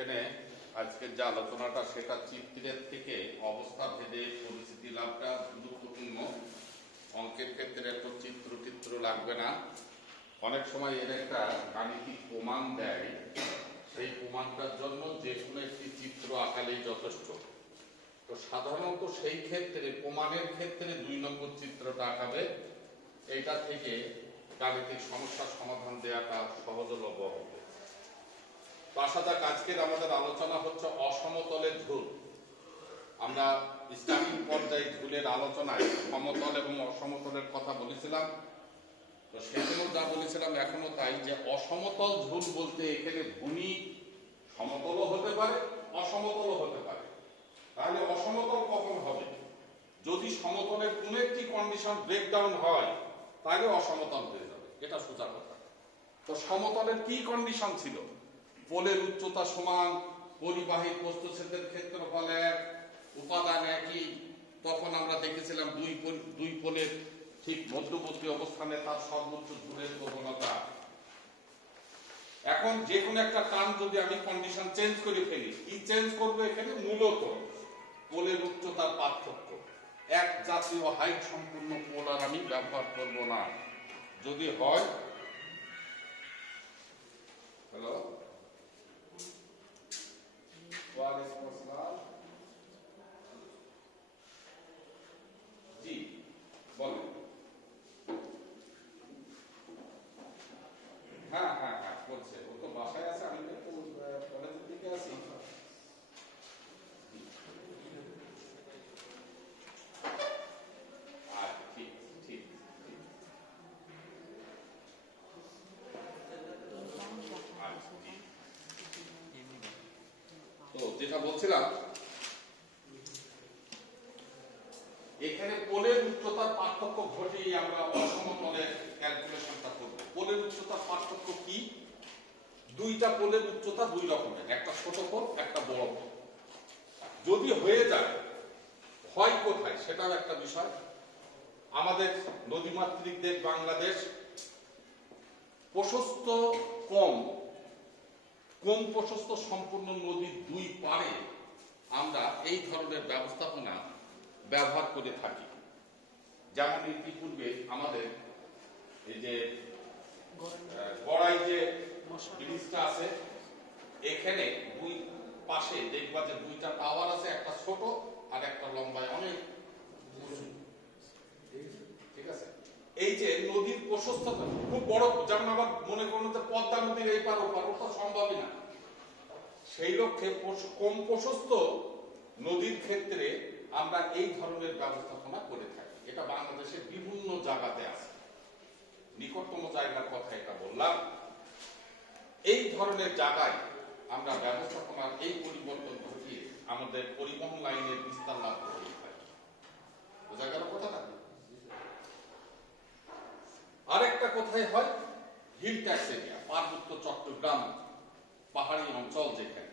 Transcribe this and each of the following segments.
এখানে আজকের যে আলোচনাটা সেটা চিত্রের থেকে অবস্থা ভেদে পরিস্থিতি লাভটা গুরুত্বপূর্ণ। অঙ্কের ক্ষেত্রে এত চিত্র লাগবে না, অনেক সময় এর একটা গাণিতিক প্রমাণ দেয়, সেই প্রমাণটার জন্য যে কোনো একটি চিত্র আঁকালেই যথেষ্ট। তো সাধারণত সেই ক্ষেত্রে প্রমাণের ক্ষেত্রে 2 নম্বর চিত্রটা আঁকাবে, এইটা থেকে গাণিতিক সমস্যার সমাধান দেওয়াটা সহজলভ্য হবে। তো আসা যাক, আজকের আমাদের আলোচনা হচ্ছে অসমতলের ঝুল। আমরা স্টার্টিং পর্যায়ে ঝুলের আলোচনায় সমতল এবং অসমতলের কথা বলেছিলাম। তো সেখানেও যা বলেছিলাম এখনো তাই, যে অসমতল ঝুল বলতে এখানে ভূমি সমতলও হতে পারে অসমতলও হতে পারে। তাহলে অসমতল কখন হবে? যদি সমতলের কোন একটি কন্ডিশন ব্রেকডাউন হয় তাহলে অসমতল হয়ে যাবে, এটা সোজা কথা। তো সমতলের কি কন্ডিশন ছিল? পোলের উচ্চতা সমান, পরিবাহী প্রস্থচ্ছেদের ক্ষেত্রফল এক, উপাদান একই। তখন আমরা দেখেছিলাম দুই পোলের ঠিক মধ্যবর্তী অবস্থানে তার সর্বোচ্চ ঝুলের প্রবণতা। এখন যে কোনো একটা টার্ম যদি আমি কন্ডিশন চেঞ্জ করে ফেলি, কি চেঞ্জ করবো? এখানে মূলত পোলের উচ্চতার পার্থক্য। এক জাতীয় হাইট সম্পূর্ণ পোল আর আমি ব্যবহার করব না। যদি হয়, হ্যালো জি বলেন। হ্যাঁ হ্যাঁ হ্যাঁ করছে, ও তো বাসায় আছে, আমি তো কলেজের দিকে আছি। ঠিক ঠিক। তো যেটা বলছিলাম, এখানে পোলের উচ্চতার পার্থক্য ঘটিয়ে আমরা অসমতলের ক্যালকুলেশনটা করব। পোলের উচ্চতার পার্থক্য কি? দুইটা পোলের উচ্চতা দুই রকমের, একটা ছোট পোল একটা বড় পোল। যদি হয়ে যায়, হয় কোথায় সেটাও একটা বিষয়। আমাদের নদীমাতৃক দেশ বাংলাদেশ, প্রশস্ত কম প্রশস্ত সম্পূর্ণ নদীর দুই পাড়ে আমরা এই ধরনের ব্যবস্থাপনা ব্যবহার করে থাকি। যেমন ইতিপূর্বে আমাদের এই যে গড়াই যে ব্রিজটা আছে, এখানে দুই পাশে দেখবা যে দুইটা টাওয়ার আছে, একটা ছোট আর একটা লম্বায় অনেক উঁচু। ঠিক আছে, এই যে নদীর প্রশস্ততা খুব বড়, যেমন আবার মনে করুন যে পদ্মা নদীর এই পার ওপার, ওটা সম্ভবই না। সেই লক্ষ্যে কম প্রশস্ত নদীর ক্ষেত্রে আমরা এই ধরনের ব্যবস্থাপনা করে থাকি। এটা বাংলাদেশের বিভিন্ন জায়গাতে আছে, নিকটতম জায়গার কথা এটা বললাম। এই ধরনের জায়গায় আমরা ব্যবস্থাপনার এই পরিবর্তন ঘটিয়ে আমাদের পরিবহন লাইনের বিস্তার লাভ করে থাকি। বোঝা গেল কথাটা? আরেকটা কোথায় হয়? হিল ট্যাক্স এরিয়া, পার্বত্য চট্টগ্রাম পাহাড়ি অঞ্চল যেখানে,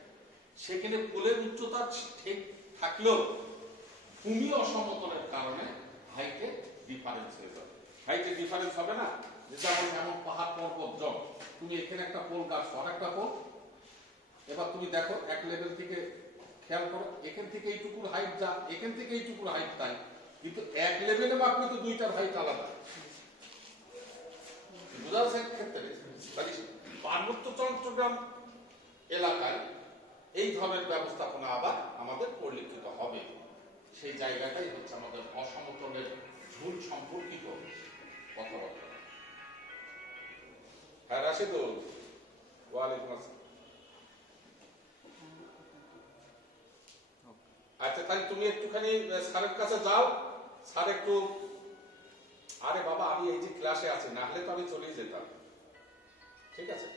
সেখানে পোলের উচ্চতা ঠিক থাকলেও ভূমি অসমতলের কারণে হাইটে ডিফারেন্স হয়ে যাবে। হাইটে ডিফারেন্স হবে না, যেমন এমন পাহাড় পর্বত জম, তুমি এখানে একটা পোল গাছ আর একটা পোল, এবার তুমি দেখো এক লেভেল থেকে খেয়াল করো, এখান থেকে এইটুকুর হাইট যা, এখান থেকে এইটুকুর হাইট তাই, কিন্তু এক লেভেলে মাপলে তো দুইটার হাইট আলাদা। বোঝা যাচ্ছে ক্ষেত্রে পার্বত্য চট্টগ্রাম এলাকায় এই ধরনের ব্যবস্থাপনা আবার আমাদের পরিলক্ষিত হবে। সেই জায়গাটাই হচ্ছে আমাদের অসমতলের ঝুল সম্পর্কিত কথাবার্তা। হ্যাঁ রাশিদুল, ওয়ালাইকুম আসসালাম। আচ্ছা তাহলে তুমি একটুখানি স্যারের কাছে যাও, স্যার একটু, আরে বাবা আমি এই যে ক্লাসে আছি, না হলে তো আমি চলেই যেতাম। ঠিক আছে,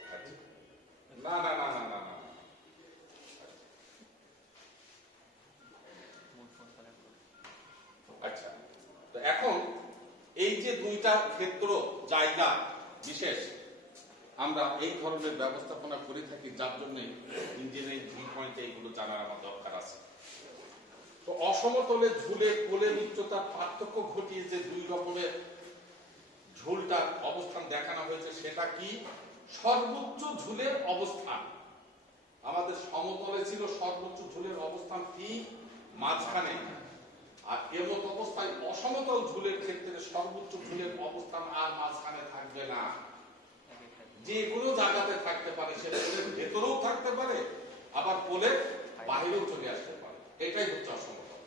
না না না না না না। আচ্ছা, তো এখন এই যে দুইটা ক্ষেত্র জায়গা বিশেষ আমরা এই ধরনের ব্যবস্থাপনা করে থাকি, যার জন্য ইঞ্জিনিয়ারিং ভিউ পয়েন্টে এইগুলো জানার আমার দরকার আছে। তো অসমতলে ঝুলে পোলের উচ্চতার পার্থক্য ঘটিয়ে যে দুই রকমের ঝুলটার অবস্থান দেখানো হয়েছে, সেটা কি? সর্বোচ্চ ঝুলের অবস্থান। আমাদের সমতলে ছিল সর্বোচ্চ ঝুলের অবস্থান ঠিক মাঝখানে, আর এমত অবস্থায় অসমতল ঝুলের ক্ষেত্রে সর্বোচ্চ ঝুলের অবস্থান আর মাঝখানে থাকবে না, যে কোনো জায়গাতে থাকতে পারে, সে পোলের ভেতরেও থাকতে পারে, আবার পোলের বাইরেও চলে আসতে পারে। এটাই হচ্ছে অসমতল।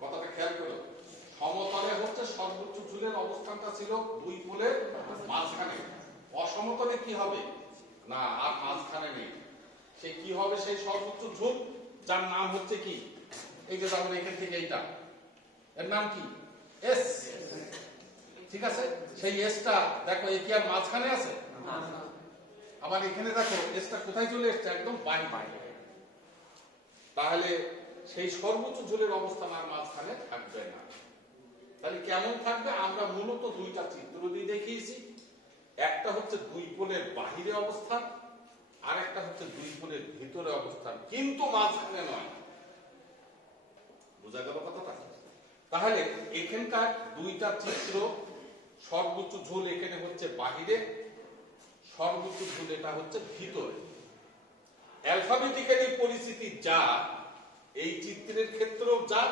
কথাটা খেয়াল করো, সমতলে হচ্ছে সর্বোচ্চ ঝুলের অবস্থানটা ছিল দুই পোলের মাঝখানে, অসমতলে কি হবে না আর মাঝখানে নেই, সে কি হবে সেই সর্বোচ্চ ঝুল, যার নাম হচ্ছে কি, এই যে যেমন এখান থেকে এইটা, এর নাম কি এস, ঠিক আছে? সেই এসটা দেখো এ কি আর মাঝখানে আছে? আবার এখানে দেখো এসটা কোথায় চলে এসছে, একদম বাইরে। তাহলে সেই সর্বোচ্চ ঝুলের অবস্থান আর মাঝখানে থাকবে না। তাহলে কেমন থাকবে? আমরা মূলত দুইটা চিত্র দিয়ে দেখিয়েছি, একটা হচ্ছে দুই পোলের বাহিরে অবস্থান, আর একটা হচ্ছে দুই পোলের ভিতরে অবস্থান, কিন্তু মাঝখানে নয়। বোঝা গেল কথাটা? তাহলে এখানকার দুইটা চিত্র, সর্বোচ্চ ঝুল এখানে হচ্ছে বাহিরে, সর্বোচ্চ ঝুল এটা হচ্ছে ভিতরে। অ্যালফাবেটিক্যালি পরিস্থিতি যা, এই চিত্রের ক্ষেত্রেও যা,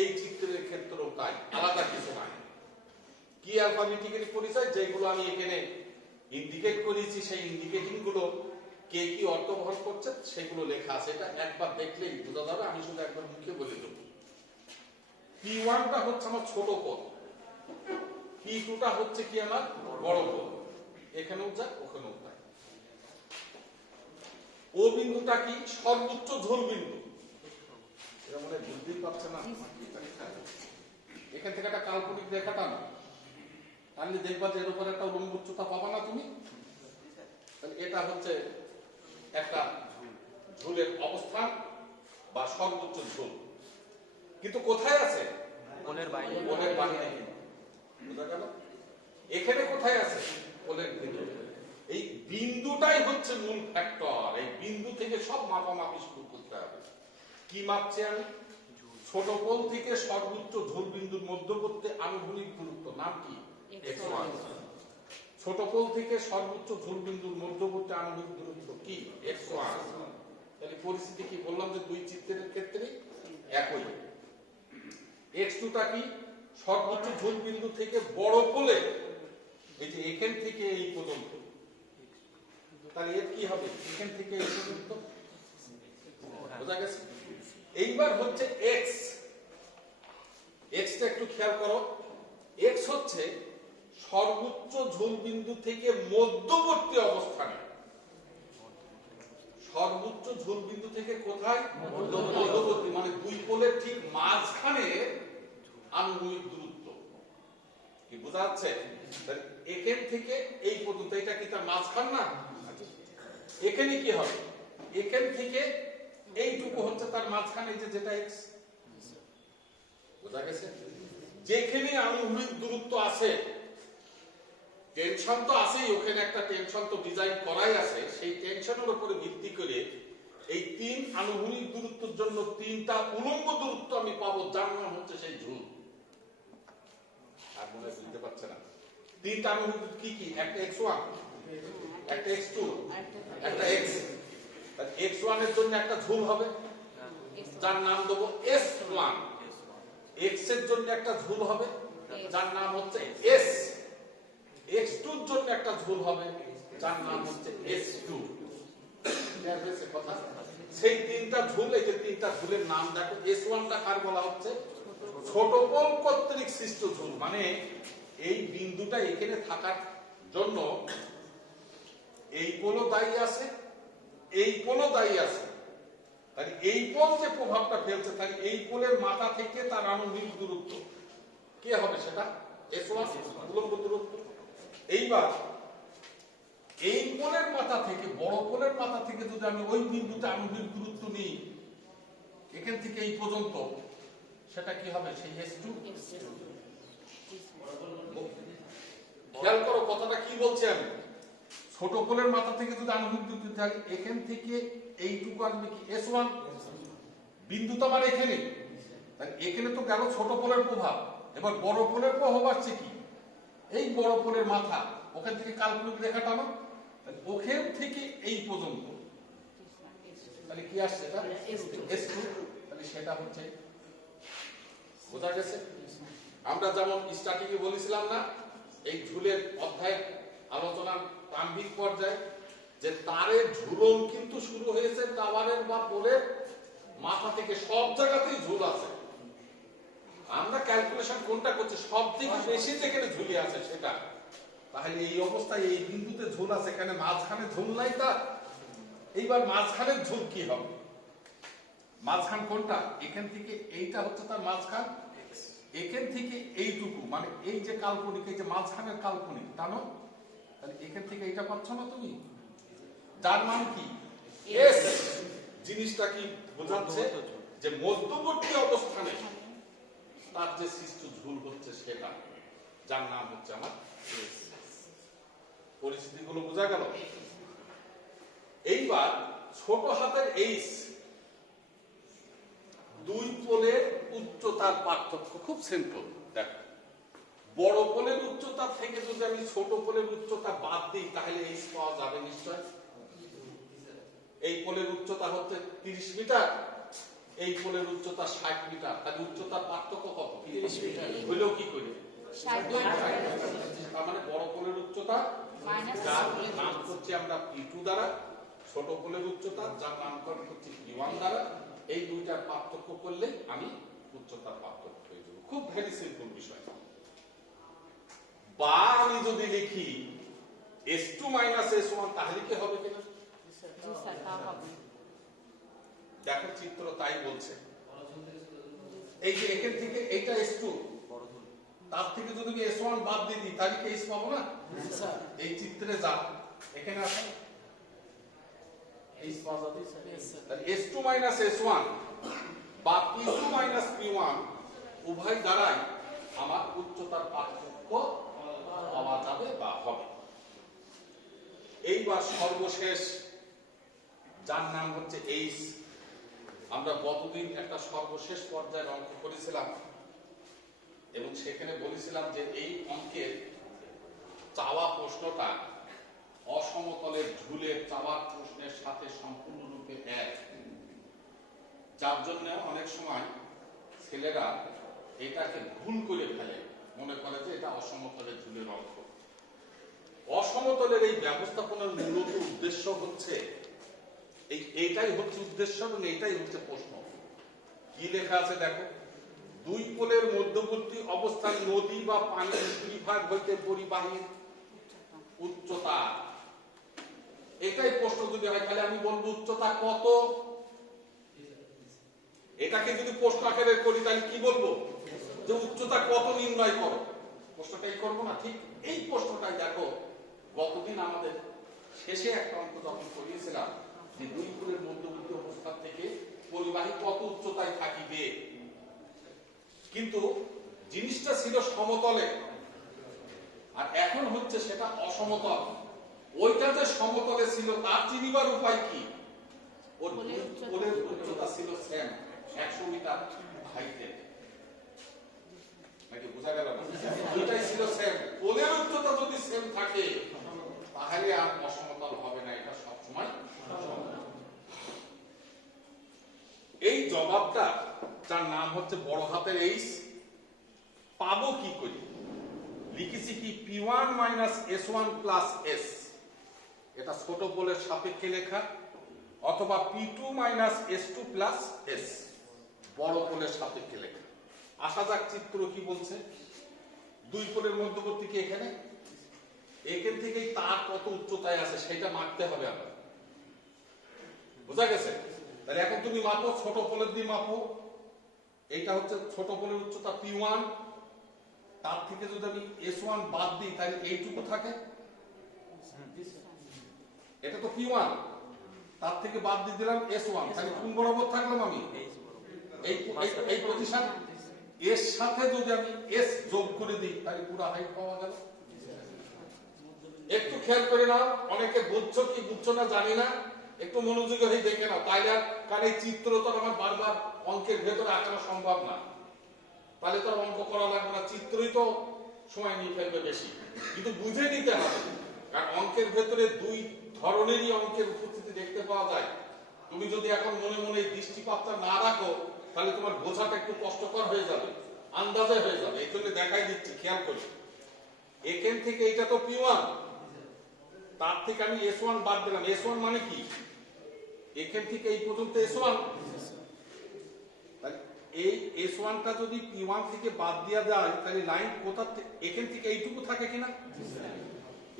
এই চিত্রের ক্ষেত্রেও তাই, আলাদা কিছু নাই। কি অ্যালফাবেটিক্যালি পরিচয়? যেগুলো আমি এখানে ইন্ডিকেট করেছি, সেই ইন্ডিকেটিং গুলো কে কি অর্থ বহন করছে সেগুলো লেখা আছে। এটা একবার দেখলেই বোঝা যাবে, আমি শুধু একবার মুখে বলে দেব। P1 টা হচ্ছে আমার ছোট পদ, P2 টা হচ্ছে কি আমার বড় পদ, এখানেও যা ওখানেও তাই। ও বিন্দুটা কি? সর্বোচ্চ ঝুল বিন্দু। এটা মনে বুঝতেই পারছে না, এখান থেকে একটা কাল্পনিক রেখা টানো, তাহলে দেখবা যে এর উপর একটা উলম্ব উচ্চতা পাবা না তুমি? তাহলে এটা হচ্ছে একটা ঝুলের অবস্থান বা সর্বোচ্চ ঝুল, কিন্তু কোথায় আছে? পোলের বাইরে। পোলের বাইরে। বুঝা গেল? এখানে কোথায় আছে? পোলের ভিতরে। এই বিন্দুটাই হচ্ছে মূল ফ্যাক্টর। এই বিন্দু থেকে সব মাপামাপি শুরু করতে হবে। কি মাপছি আমি? ছোট পোল থেকে সর্বোচ্চ ঝুল বিন্দুর মধ্যবর্তী আনুভূমিক দূরত্ব, নাম কি? x1। ছোট পোল থেকে সর্বোচ্চ ঝুল বিন্দুর মধ্যবর্তী আনুভূমিক দূরত্ব কি? x1। তাহলে পরিস্থিতি কি বললাম যে দুই চিত্রের ক্ষেত্রে একই। x2 টা কি? সর্বোচ্চ ঝুল বিন্দু থেকে বড় পোলে, এই যে এখান থেকে এই পর্যন্ত, তাহলে এর কি হবে? এখান থেকে এই পর্যন্ত। বোঝা গেছে? এইবার হচ্ছে x, x টা একটু খেয়াল করো। x হচ্ছে সর্বোচ্চ ঝুল বিন্দু থেকে মধ্যবর্তী অবস্থানে। সর্বোচ্চ ঝুল বিন্দু থেকে কোথায়? মধ্যবর্তী, মানে দুই পোলের ঠিক মাঝখানে আনুভূমিক দূরত্ব। কি বোঝা যাচ্ছে? এখান থেকে এই পর্যন্ত, এটা কি তার মাঝখান না? এখানে কি হবে? এখান থেকে এইটুকু হচ্ছে তার মাঝখানে, যেটা x। বোঝা গেছে? যেখানে আনুভূমিক দূরত্ব আছে, টেনশন তো আছেই, ওখানে একটা টেনশন তো ডিজাইন করাই আছে। সেই টেনশনের উপরে ভিত্তি করে এই তিন আনুভূমিক দূরত্বের জন্য তিনটা উলম্ব দূরত্ব আমি পাবো, যার নাম হচ্ছে সেই ঝুল। আর মনে বুঝতে পারছে না? তিনটা আনুভূমিক কি কি? একটা x1, একটা x2, একটা x। x1 এর জন্য একটা ঝুল হবে, যার নাম দেবো s1। x এর জন্য একটা ঝুল হবে, যার নাম হচ্ছে s। x2 এর জন্য একটা ঝুল হবে, যার নাম হচ্ছে s2। কথা? সেই তিনটা ঝুল, এই যে তিনটা ঝুলের নাম দেখো। s1 টা কার বলা হচ্ছে? ছোট পোল কর্তৃক সৃষ্ট ঝুল। মানে এই বিন্দুটা এখানে থাকার জন্য এই পোলও দায়ী আছে, এই পোলও দায়ী আছে। তাহলে এই পোল যে প্রভাবটা ফেলছে, তাহলে এই পোলের মাথা থেকে তার আনুভূমিক দূরত্ব কে হবে? সেটা s1, উলম্ব দূরত্ব। এইবার এই পোলের মাথা থেকে, বড় পোলের মাথা থেকে যদি আমি ওই বিন্দুতে আনুভূমিক দূরত্ব নিই, এখান থেকে এই পর্যন্ত, সেটা কি হবে? সেই s2। খেয়াল করো কথাটা কি বলছি আমি। ছোট পোলের মাথা থেকে যদি আনুভূমিক দূরত্ব থাকে, এখান থেকে এইটুকু আসবে কি? s1। বিন্দু তো আমার এখানে, এখানে তো গেল ছোট পোলের প্রভাব। এবার বড় পোলের প্রভাব আসছে কি? এই বড় পোলের মাথা, ওখান থেকে কাল্পনিক রেখা টানো, ওখান থেকে এই পর্যন্ত তাহলে কি আসছে এটা S2, তাহলে সেটা হচ্ছে, বোঝা গেছে? আমরা যেমন স্টার্টিংয়ে বলেছিলাম না, এই ঝুলের অধ্যায় আলোচনার প্রারম্ভিক পর্যায়ে, যে তারের ঝুলন কিন্তু শুরু হয়েছে টাওয়ারের বা পোলের মাথা থেকে, সব জায়গাতেই ঝুল আছে। আমরা ক্যালকুলেশন কোনটা করছি, সব থেকে বেশি যেখানে ঝুলে আছে সেটা। তাহলে এই অবস্থায় এই বিন্দুতে ঝুল আছে, এখানে মাঝখানে ঝুল নাই তার। এইবার মাঝখানের ঝুল কি হবে? মাঝখান কোনটা? এখান থেকে এইটা হচ্ছে তার মাঝখান, এখান থেকে এইটুকু, মানে এই যে কাল্পনিক, এই যে মাঝখানের কাল্পনিক, জানো? তাহলে এখান থেকে এইটা পাচ্ছ না তুমি, যার মান কি এস। জিনিসটা কি বোঝাচ্ছে? যে মধ্যবর্তী অবস্থানে তার যে সৃষ্ট ঝুল হচ্ছে সেটা, যার নাম হচ্ছে আমার এস। পরিস্থিতিগুলো বোঝা গেল? এইবার ছোট হাতের এইচ, দুই পোলের উচ্চতার পার্থক্য খুব সিম্পল। দেখো, বড় পোলের উচ্চতা থেকে যদি আমি ছোট পোলের উচ্চতা বাদ দিই, তাহলে এইচ পাওয়া যাবে নিশ্চয়। এই পোলের উচ্চতা হচ্ছে 30 মিটার, এই পোলের উচ্চতা 60 মিটার, তাহলে উচ্চতার পার্থক্য কত? 30 মিটার। হইলেও কি করে? তার মানে বড় পোলের উচ্চতা, যার নাম করছি আমরা P2 দ্বারা, ছোট পোলের উচ্চতা যার নামকরণ করছি P1 দ্বারা, এই দুইটার পার্থক্য করলে আমি উচ্চতার পার্থক্য পেয়ে যাব। খুব ভেরি সিম্পল বিষয়। বা আমি যদি লিখি S2 - S1, তাহলে কি হবে কিনা? দেখো চিত্র তাই বলছে। এই যে এখান থেকে এইটা S2, তার থেকে যদি আমি S1 বাদ দিয়ে দিই, তাহলে কি S পাবো না? এই চিত্রে যা এখানে আসে S পাওয়া যাবে। তাহলে S2 - S1 বা P2 - P1 উভয় দ্বারাই আমার উচ্চতার পার্থক্য পাওয়া যাবে বা হবে। এইবার সর্বশেষ, যার নাম হচ্ছে এইচ। আমরা গতদিন একটা সর্বশেষ পর্যায়ের অঙ্ক করেছিলাম এবং সেখানে বলেছিলাম যে এই অঙ্কের চাওয়া প্রশ্নটা অসমতলের ঝুলের চাওয়ার প্রশ্নের সাথে সম্পূর্ণরূপে এক, যার জন্য অনেক সময় ছেলেরা এটাকে ভুল করে ফেলে, মনে করে যে এটা অসমতলের ঝুলের অঙ্ক। অসমতলের এই ব্যবস্থাপনার মূলত উদ্দেশ্য হচ্ছে এইটাই হচ্ছে উদ্দেশ্য এবং এইটাই হচ্ছে প্রশ্ন। কি লেখা আছে দেখো, দুই পোলের মধ্যবর্তী অবস্থান নদী বা পানির বিভাগ হইতে পরিবাহীর উচ্চতা। এটাই প্রশ্ন যদি হয়, তাহলে আমি বলবো উচ্চতা কত। এটাকে যদি প্রশ্ন আকারে করি, তাহলে কি বলবো? যে উচ্চতা কত নির্ণয় করো। প্রশ্নটাই করবো না? ঠিক এই প্রশ্নটাই দেখো গতদিন আমাদের শেষে একটা অঙ্ক যখন করিয়েছিলাম, যে দুই পোলের মধ্যবর্তী অবস্থান থেকে পরিবাহী কত উচ্চতায় থাকিবে, কিন্তু জিনিসটা ছিল সমতলে, আর এখন হচ্ছে সেটা অসমতল। ওইটা যে সমতলে ছিল তার চিনিবার উপায় কি? ওর পোলের উচ্চতা ছিল সেম, 100 মিটার হাইটে, নাকি বোঝা গেল না? দুইটাই ছিল সেম। পোলের উচ্চতা যদি সেম থাকে তাহলে আর অসমতল হবে না, এটা সবসময় সমতল। এই জবাবটা, যার নাম হচ্ছে বড় হাতের এইচ, পাবো কি করে? লিখেছি কি P1 - S1 + S, এটা ছোট পোলের সাপেক্ষে লেখা, অথবা P2 - S2 + S, বড় পোলের সাপেক্ষে লেখা। আসা যাক চিত্র কি বলছে। দুই পোলের মধ্যবর্তী কি এখানে, এখান থেকে তার কত উচ্চতায় আছে সেটা মাপতে হবে আমার, বোঝা গেছে? তাহলে এখন তুমি মাপো, ছোট পোলের দিয়ে মাপো। এইটা হচ্ছে ছোট পোলের উচ্চতা P1, তার থেকে যদি আমি S1 বাদ দিই তাহলে এইটুকু থাকে। এটা তো P1, তার থেকে বাদ দিয়ে দিলাম S1, তাহলে কোন বরাবর থাকলাম আমি? এই পজিশন। এর সাথে যদি আমি S যোগ করে দিই তাহলে পুরো হাইট পাওয়া গেল। একটু খেয়াল করে নাও, অনেকে বুঝছো কি বুঝছো না জানি না, একটু মনোযোগী হয়ে দেখে নাও, তাইলে আর, কারণ এই চিত্র তো আমার বারবার অঙ্কের ভেতরে আঁকানো সম্ভব না, তাহলে তো অঙ্ক করা লাগবে না, চিত্রই তো সময় নিয়ে ফেলবে বেশি। কিন্তু বুঝে নিতে হবে, কারণ অঙ্কের ভেতরে দুই ধরনেরই অঙ্কের উপস্থিতি দেখতে পাওয়া যায়। তুমি যদি এখন মনে মনে এই দৃষ্টিপাতটা না রাখো তাহলে তোমার বোঝাটা একটু কষ্টকর হয়ে যাবে, আন্দাজে হয়ে যাবে। এই জন্য দেখাই দিচ্ছি, খেয়াল করি। এখান থেকে এটা তো P1, তার থেকে আমি S1 বাদ দিলাম। S1 মানে কি? এখান থেকে এই পর্যন্ত S1। এই S1টা যদি P1 থেকে বাদ দেওয়া যায় তাহলে লাইন কোথা থেকে, এখান থেকে এইটুকু থাকে কিনা?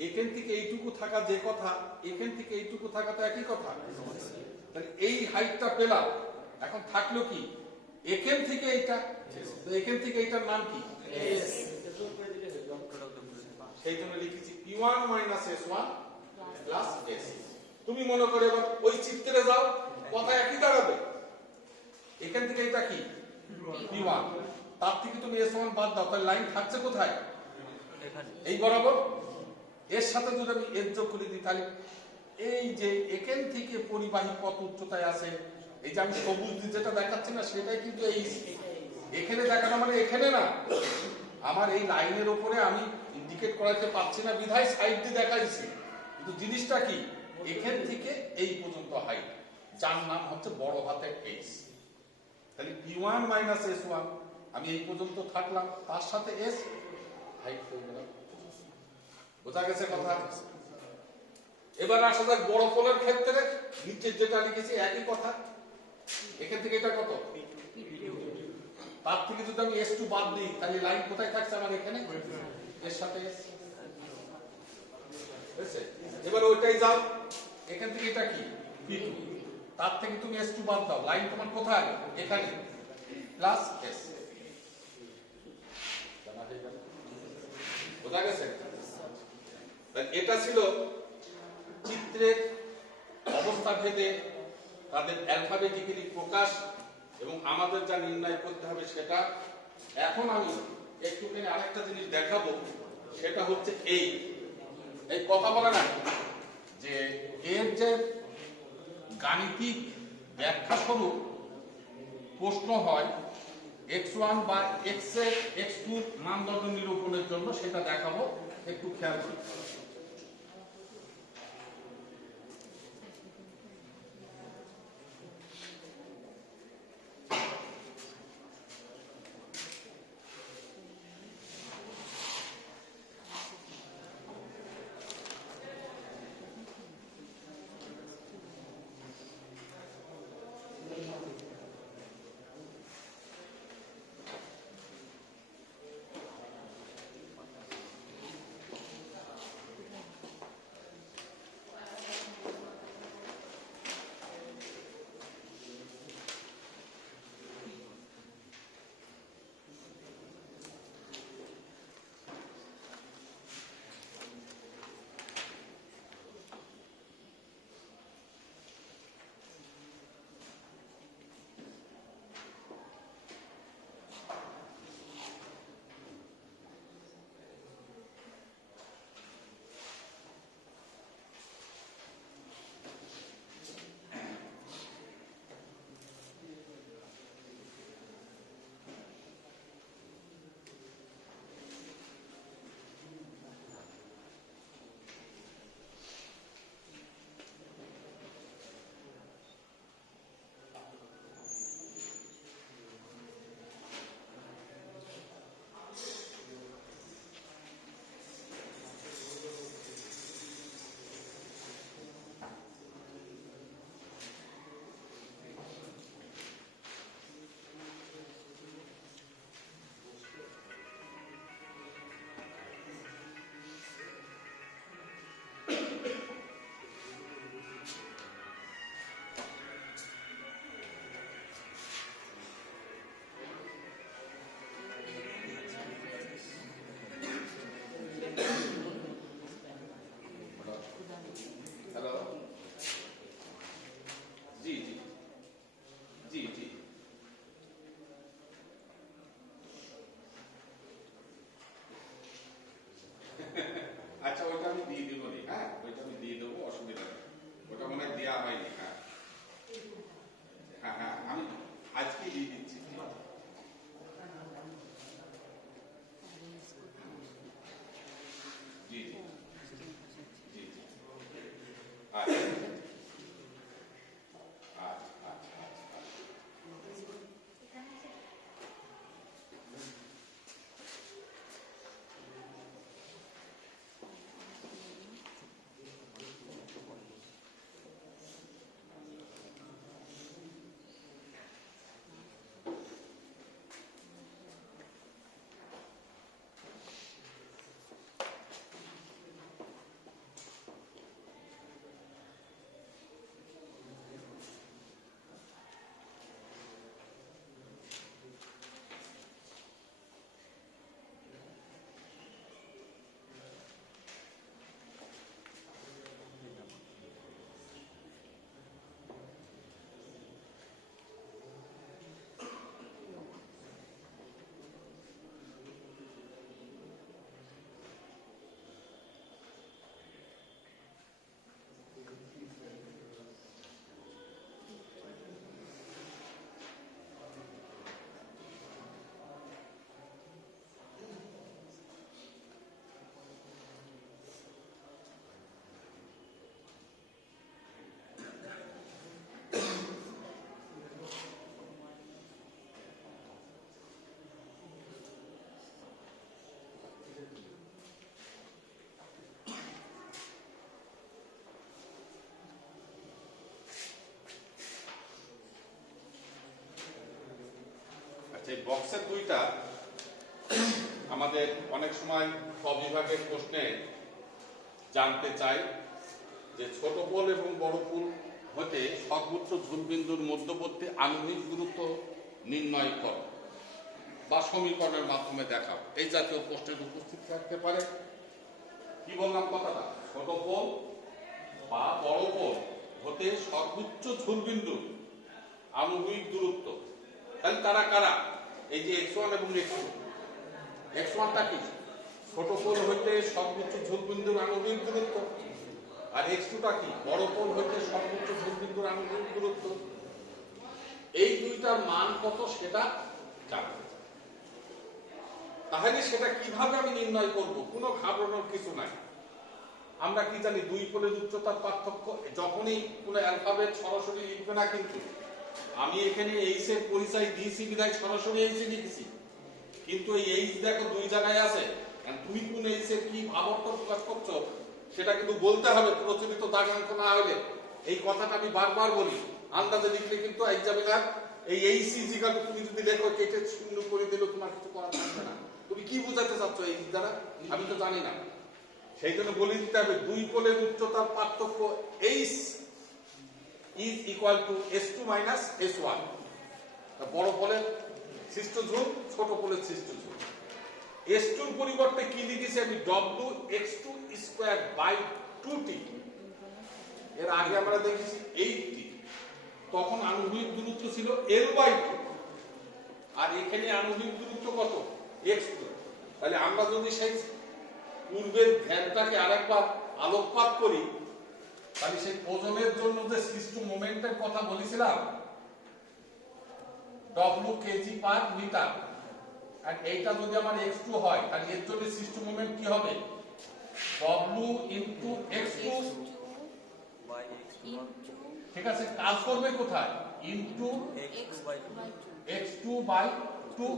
এখান থেকে এইটুকু থাকা যে কথা, এখান থেকে এইটুকু থাকা তো একই কথা। তাহলে এই হাইটটা পেলাম। এখন থাকলো কি এখান থেকে এইটা, এখান থেকে এইটার নাম কি? সেই জন্য লিখেছি P1 - S1 + S। তুমি মনে করে এবার ওই চিত্রে যাও, কথা একই দাঁড়াবে। এখান থেকে এটা কি P1, তার থেকে তুমি S1 বাদ দাও, তাহলে লাইন থাকছে কোথায়? এই বরাবর। এর সাথে যদি আমি এর যোগ করে দিই তাহলে এই যে এখান থেকে পরিবাহী কত উচ্চতায় আছে, এই যে আমি সবুজ যেটা দেখাচ্ছি না সেটাই কিন্তু এই এখানে দেখানো মানে এখানে না, আমার এই লাইনের উপরে আমি ইন্ডিকেট করাতে পারছি না বিধায় সাইড দিয়ে দেখাইছি, কিন্তু জিনিসটা কি এখান থেকে এই পর্যন্ত হাইট, যার নাম হচ্ছে বড় হাতের H। তাহলে P1 - S1 আমি এই পর্যন্ত থাকলাম, তার সাথে S হাইট হয়ে গেল। বোঝা গেছে কথা? এবার আসা যাক বড় পোলের ক্ষেত্রে, নিচের যেটা লিখেছি একই কথা। এখান থেকে এটা কত? তার থেকে যদি আমি S2 বাদ দিই তাহলে লাইন কোথায় থাকছে আমার? এখানে এর সাথে S। বুঝছে? এবার ওইটাই যাও, এখান থেকে এটা কি P2, তার থেকে তুমি S2 বাদ দাও, লাইন তোমার কোথায়? এখানে প্লাস S। বোঝা গেছে? এটা ছিল চিত্রের অবস্থা ভেদে তাদের অ্যালফাবেটিক্যালি প্রকাশ এবং আমাদের যা নির্ণয় করতে হবে সেটা। এখন আমি একটুখানি আরেকটা জিনিস দেখাবো, সেটা হচ্ছে এই কথা বলে না যে এর যে গাণিতিক ব্যাখ্যা স্বরূপ প্রশ্ন হয় x1 বা x2 মানদণ্ড নিরূপণের জন্য, সেটা দেখাবো, একটু খেয়াল করুন। আচ্ছা ওইটা আমি দিয়ে দেবো নি, হ্যাঁ ওইটা আমি দিয়ে দেবো, অসুবিধা নেই। ওটা মনে হয় দেওয়া হয়নি। হ্যাঁ হ্যাঁ হ্যাঁ আমি আজকে দিয়ে দিচ্ছি। জি জি জি জি আচ্ছা সেই বক্সের দুইটা আমাদের অনেক সময় বিভাগের প্রশ্নে জানতে চাই যে ছোট পোল এবং বড় পোল হতে সর্বোচ্চ ঝুলবিন্দুর মধ্যবর্তী আণবিক দূরত্ব নির্ণয় করো বা সমীকরণের মাধ্যমে দেখাও। এই জাতীয় প্রশ্নের উপস্থিত থাকতে পারে। কি বললাম কথাটা? ছোট পোল বা বড় পোল হতে সর্বোচ্চ ঝুলবিন্দু আণবিক দূরত্ব। তাহলে তারা কারা? এই যে x1 এবং x2। x1টা কি? ছোট পোল হইতে সর্বোচ্চ ঝুলবিন্দুর আণবিক দূরত্ব। আর x2টা কি? বড় পোল হইতে সর্বোচ্চ ঝুলবিন্দুর আণবিক দূরত্ব। এই দুইটার মান কত সেটা জানতে। তাহলে সেটা কিভাবে আমি নির্ণয় করব? কোনো ঘাবড়ানোর কিছু নাই। আমরা কি জানি দুই পোলের উচ্চতার পার্থক্য যখনই কোনো অ্যালফাবেট সরাসরি লিখবে না, কিন্তু আমি এখানে এইচ এর পরিচয় দিয়েছি বিধায় সরাসরি এইচ লিখেছি, কিন্তু এই এইচ দেখো দুই জায়গায় আছে। তুমি কোন এইচ এর কি ভাবার্থ প্রকাশ করছো সেটা কিন্তু বলতে হবে, প্রচলিত দাগাঙ্ক না হলে। এই কথাটা আমি বারবার বলি, আন্দাজে লিখলে কিন্তু এক্সামিনার এই এইচ ইজিক্যাল তুমি যদি লেখো কেটে শূন্য করে দিলে তোমার কিছু করা থাকবে না। তুমি কি বোঝাতে চাচ্ছ এই দ্বারা? আমি তো জানি না। সেই জন্য বলে দিতে হবে দুই পোলের উচ্চতার পার্থক্য H is equal to S2 minus S1. বড় পোলের সৃষ্ট ঝুল, ছোট পোলের সৃষ্ট ঝুল। S2 এর পরিবর্তে কি লিখেছি আমি? Wx2 square by 2t। এর আগে আমরা দেখেছি 8t। তখন আণবিক দূরত্ব ছিল L/2, আর এখানে আণবিক দূরত্ব কত? x2। তাহলে আমরা যদি সেই পূর্বের ধ্যানটাকে আরেকবার আলোকপাত করি, তাহলে সেই ওজনের জন্য যে সৃষ্ট মোমেন্টের কথা বলেছিলাম W কেজি পার মিটার, আর এইটা যদি আমার x2 হয় তাহলে এর জন্য সৃষ্ট মোমেন্ট কি হবে? W into x2 by x1। ঠিক আছে, কাজ করবে কোথায়? Into x2 by 2।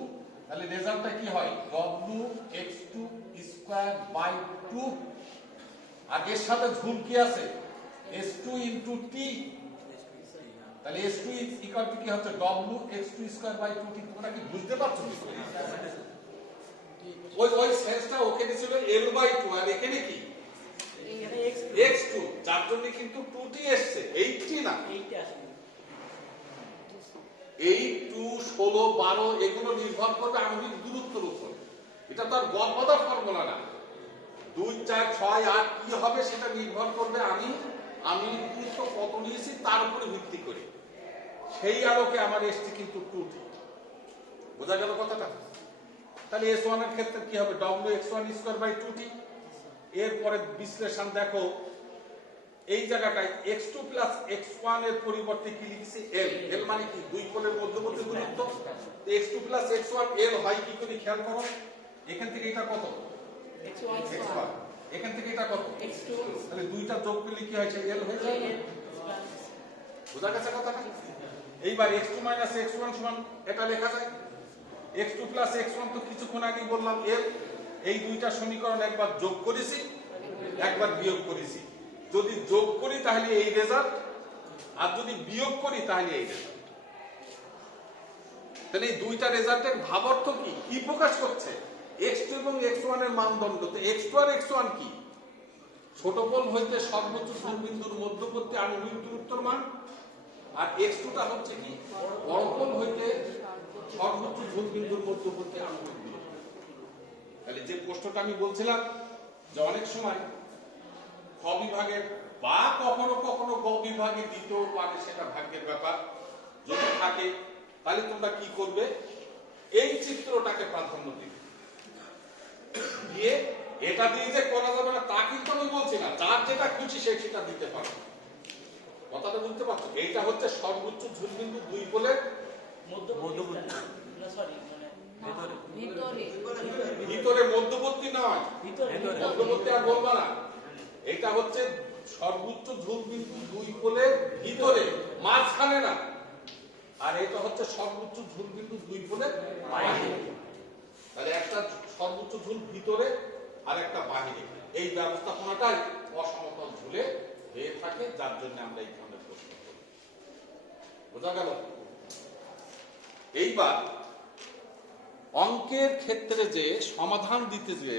তাহলে রেজাল্টটা কি হয়? Wx2 square by 2। আর এর সাথে ঝুল কি আছে? S2 into t। তাহলে S2 is equal to কি হচ্ছে? Wx2 square by 2t। তোমরা কি বুঝতে পারছো? ওই সেন্সটা ওখানে ছিল L/2, আর এখানে কি? x2, যার জন্য কিন্তু 2t এসেছে, 8t না। 8, 2, 16, 12 এগুলো নির্ভর করবে আণবিক দূরত্বের উপর। এটা তো আর গড়পদার ফর্মুলা না। 2, 4, 6, 8 কি হবে সেটা নির্ভর করবে আমি দূরত্ব কত নিয়েছি তার উপরে ভিত্তি করে। সেই আলোকে আমার এসটি কিন্তু 2t। বোঝা গেল কথাটা? তাহলে S1 এর ক্ষেত্রে কি হবে? Wx1 square by 2t। এরপরে বিশ্লেষণ দেখো, এই জায়গাটায় x2 প্লাস x1 এর পরিবর্তে কি লিখেছি? L। L মানে কি? দুই পোলের মধ্যবর্তী দূরত্ব। x2 প্লাস x1 L হয় কি করে খেয়াল করো। এখান থেকে এটা কত? x1। এখান থেকে এটা কত? x2। তাহলে দুইটা যোগ করলে কি হয়েছে? L হয়ে যায়। বোঝা গেছে কথাটা? এইবার x2 মাইনাস x1 সমান এটা লেখা যায় x2 প্লাস x1, তো কিছুক্ষণ আগেই বললাম L। এই দুইটা সমীকরণ একবার যোগ করেছি, একবার বিয়োগ করেছি। যদি যোগ করি তাহলে এই রেজাল্ট, আর যদি বিয়োগ করি তাহলে এই রেজাল্ট। তাহলে এই দুইটা রেজাল্টের ভাবার্থ কি? কি প্রকাশ করছে? x2 এবং x1 এর মানদণ্ড। তো x2 আর x1 কি? ছোট পোল হইতে সর্বোচ্চ ঝুলবিন্দুর মধ্যবর্তী আণবিক দূরত্বের মান। আর x2টা হচ্ছে কি? বড় পোল হইতে সর্বোচ্চ ঝুলবিন্দুর মধ্যবর্তী আণবিক দূরত্ব। তাহলে যে প্রশ্নটা আমি বলছিলাম যে অনেক সময় খ বিভাগের বা কখনো কখনো গ বিভাগে দিতেও পারে, সেটা ভাগ্যের ব্যাপার। যদি থাকে তাহলে তোমরা কি করবে? এই চিত্রটাকে প্রাধান্য দিবে। দিয়ে এটা দিয়ে যে করা যাবে না তা কিন্তু আমি বলছি না, যার যেটা খুশি সে সেটা দিতে পারে। কথাটা বুঝতে পারছো? এইটা হচ্ছে সর্বোচ্চ ঝুলবিন্দু দুই পোলের ভিতরে, মধ্যবর্তী নয়। মধ্যবর্তী আর বলবা না। এটা হচ্ছে সর্বোচ্চ ঝুলবিন্দু দুই পোলের ভিতরে, মাঝখানে না। আর এটা হচ্ছে সর্বোচ্চ ঝুলবিন্দু দুই পোলের বাহিরে। তাহলে একটা সর্বোচ্চ ঝুল ভিতরে আর একটা বাহিরে। এই ব্যবস্থাপনাটাই অসমতল ঝুলে হয়ে থাকে, যার জন্য আমরা এই ধরনের প্রশ্ন করি। বোঝা গেল? এইবার অঙ্কের ক্ষেত্রে যে সমাধান দিতে যে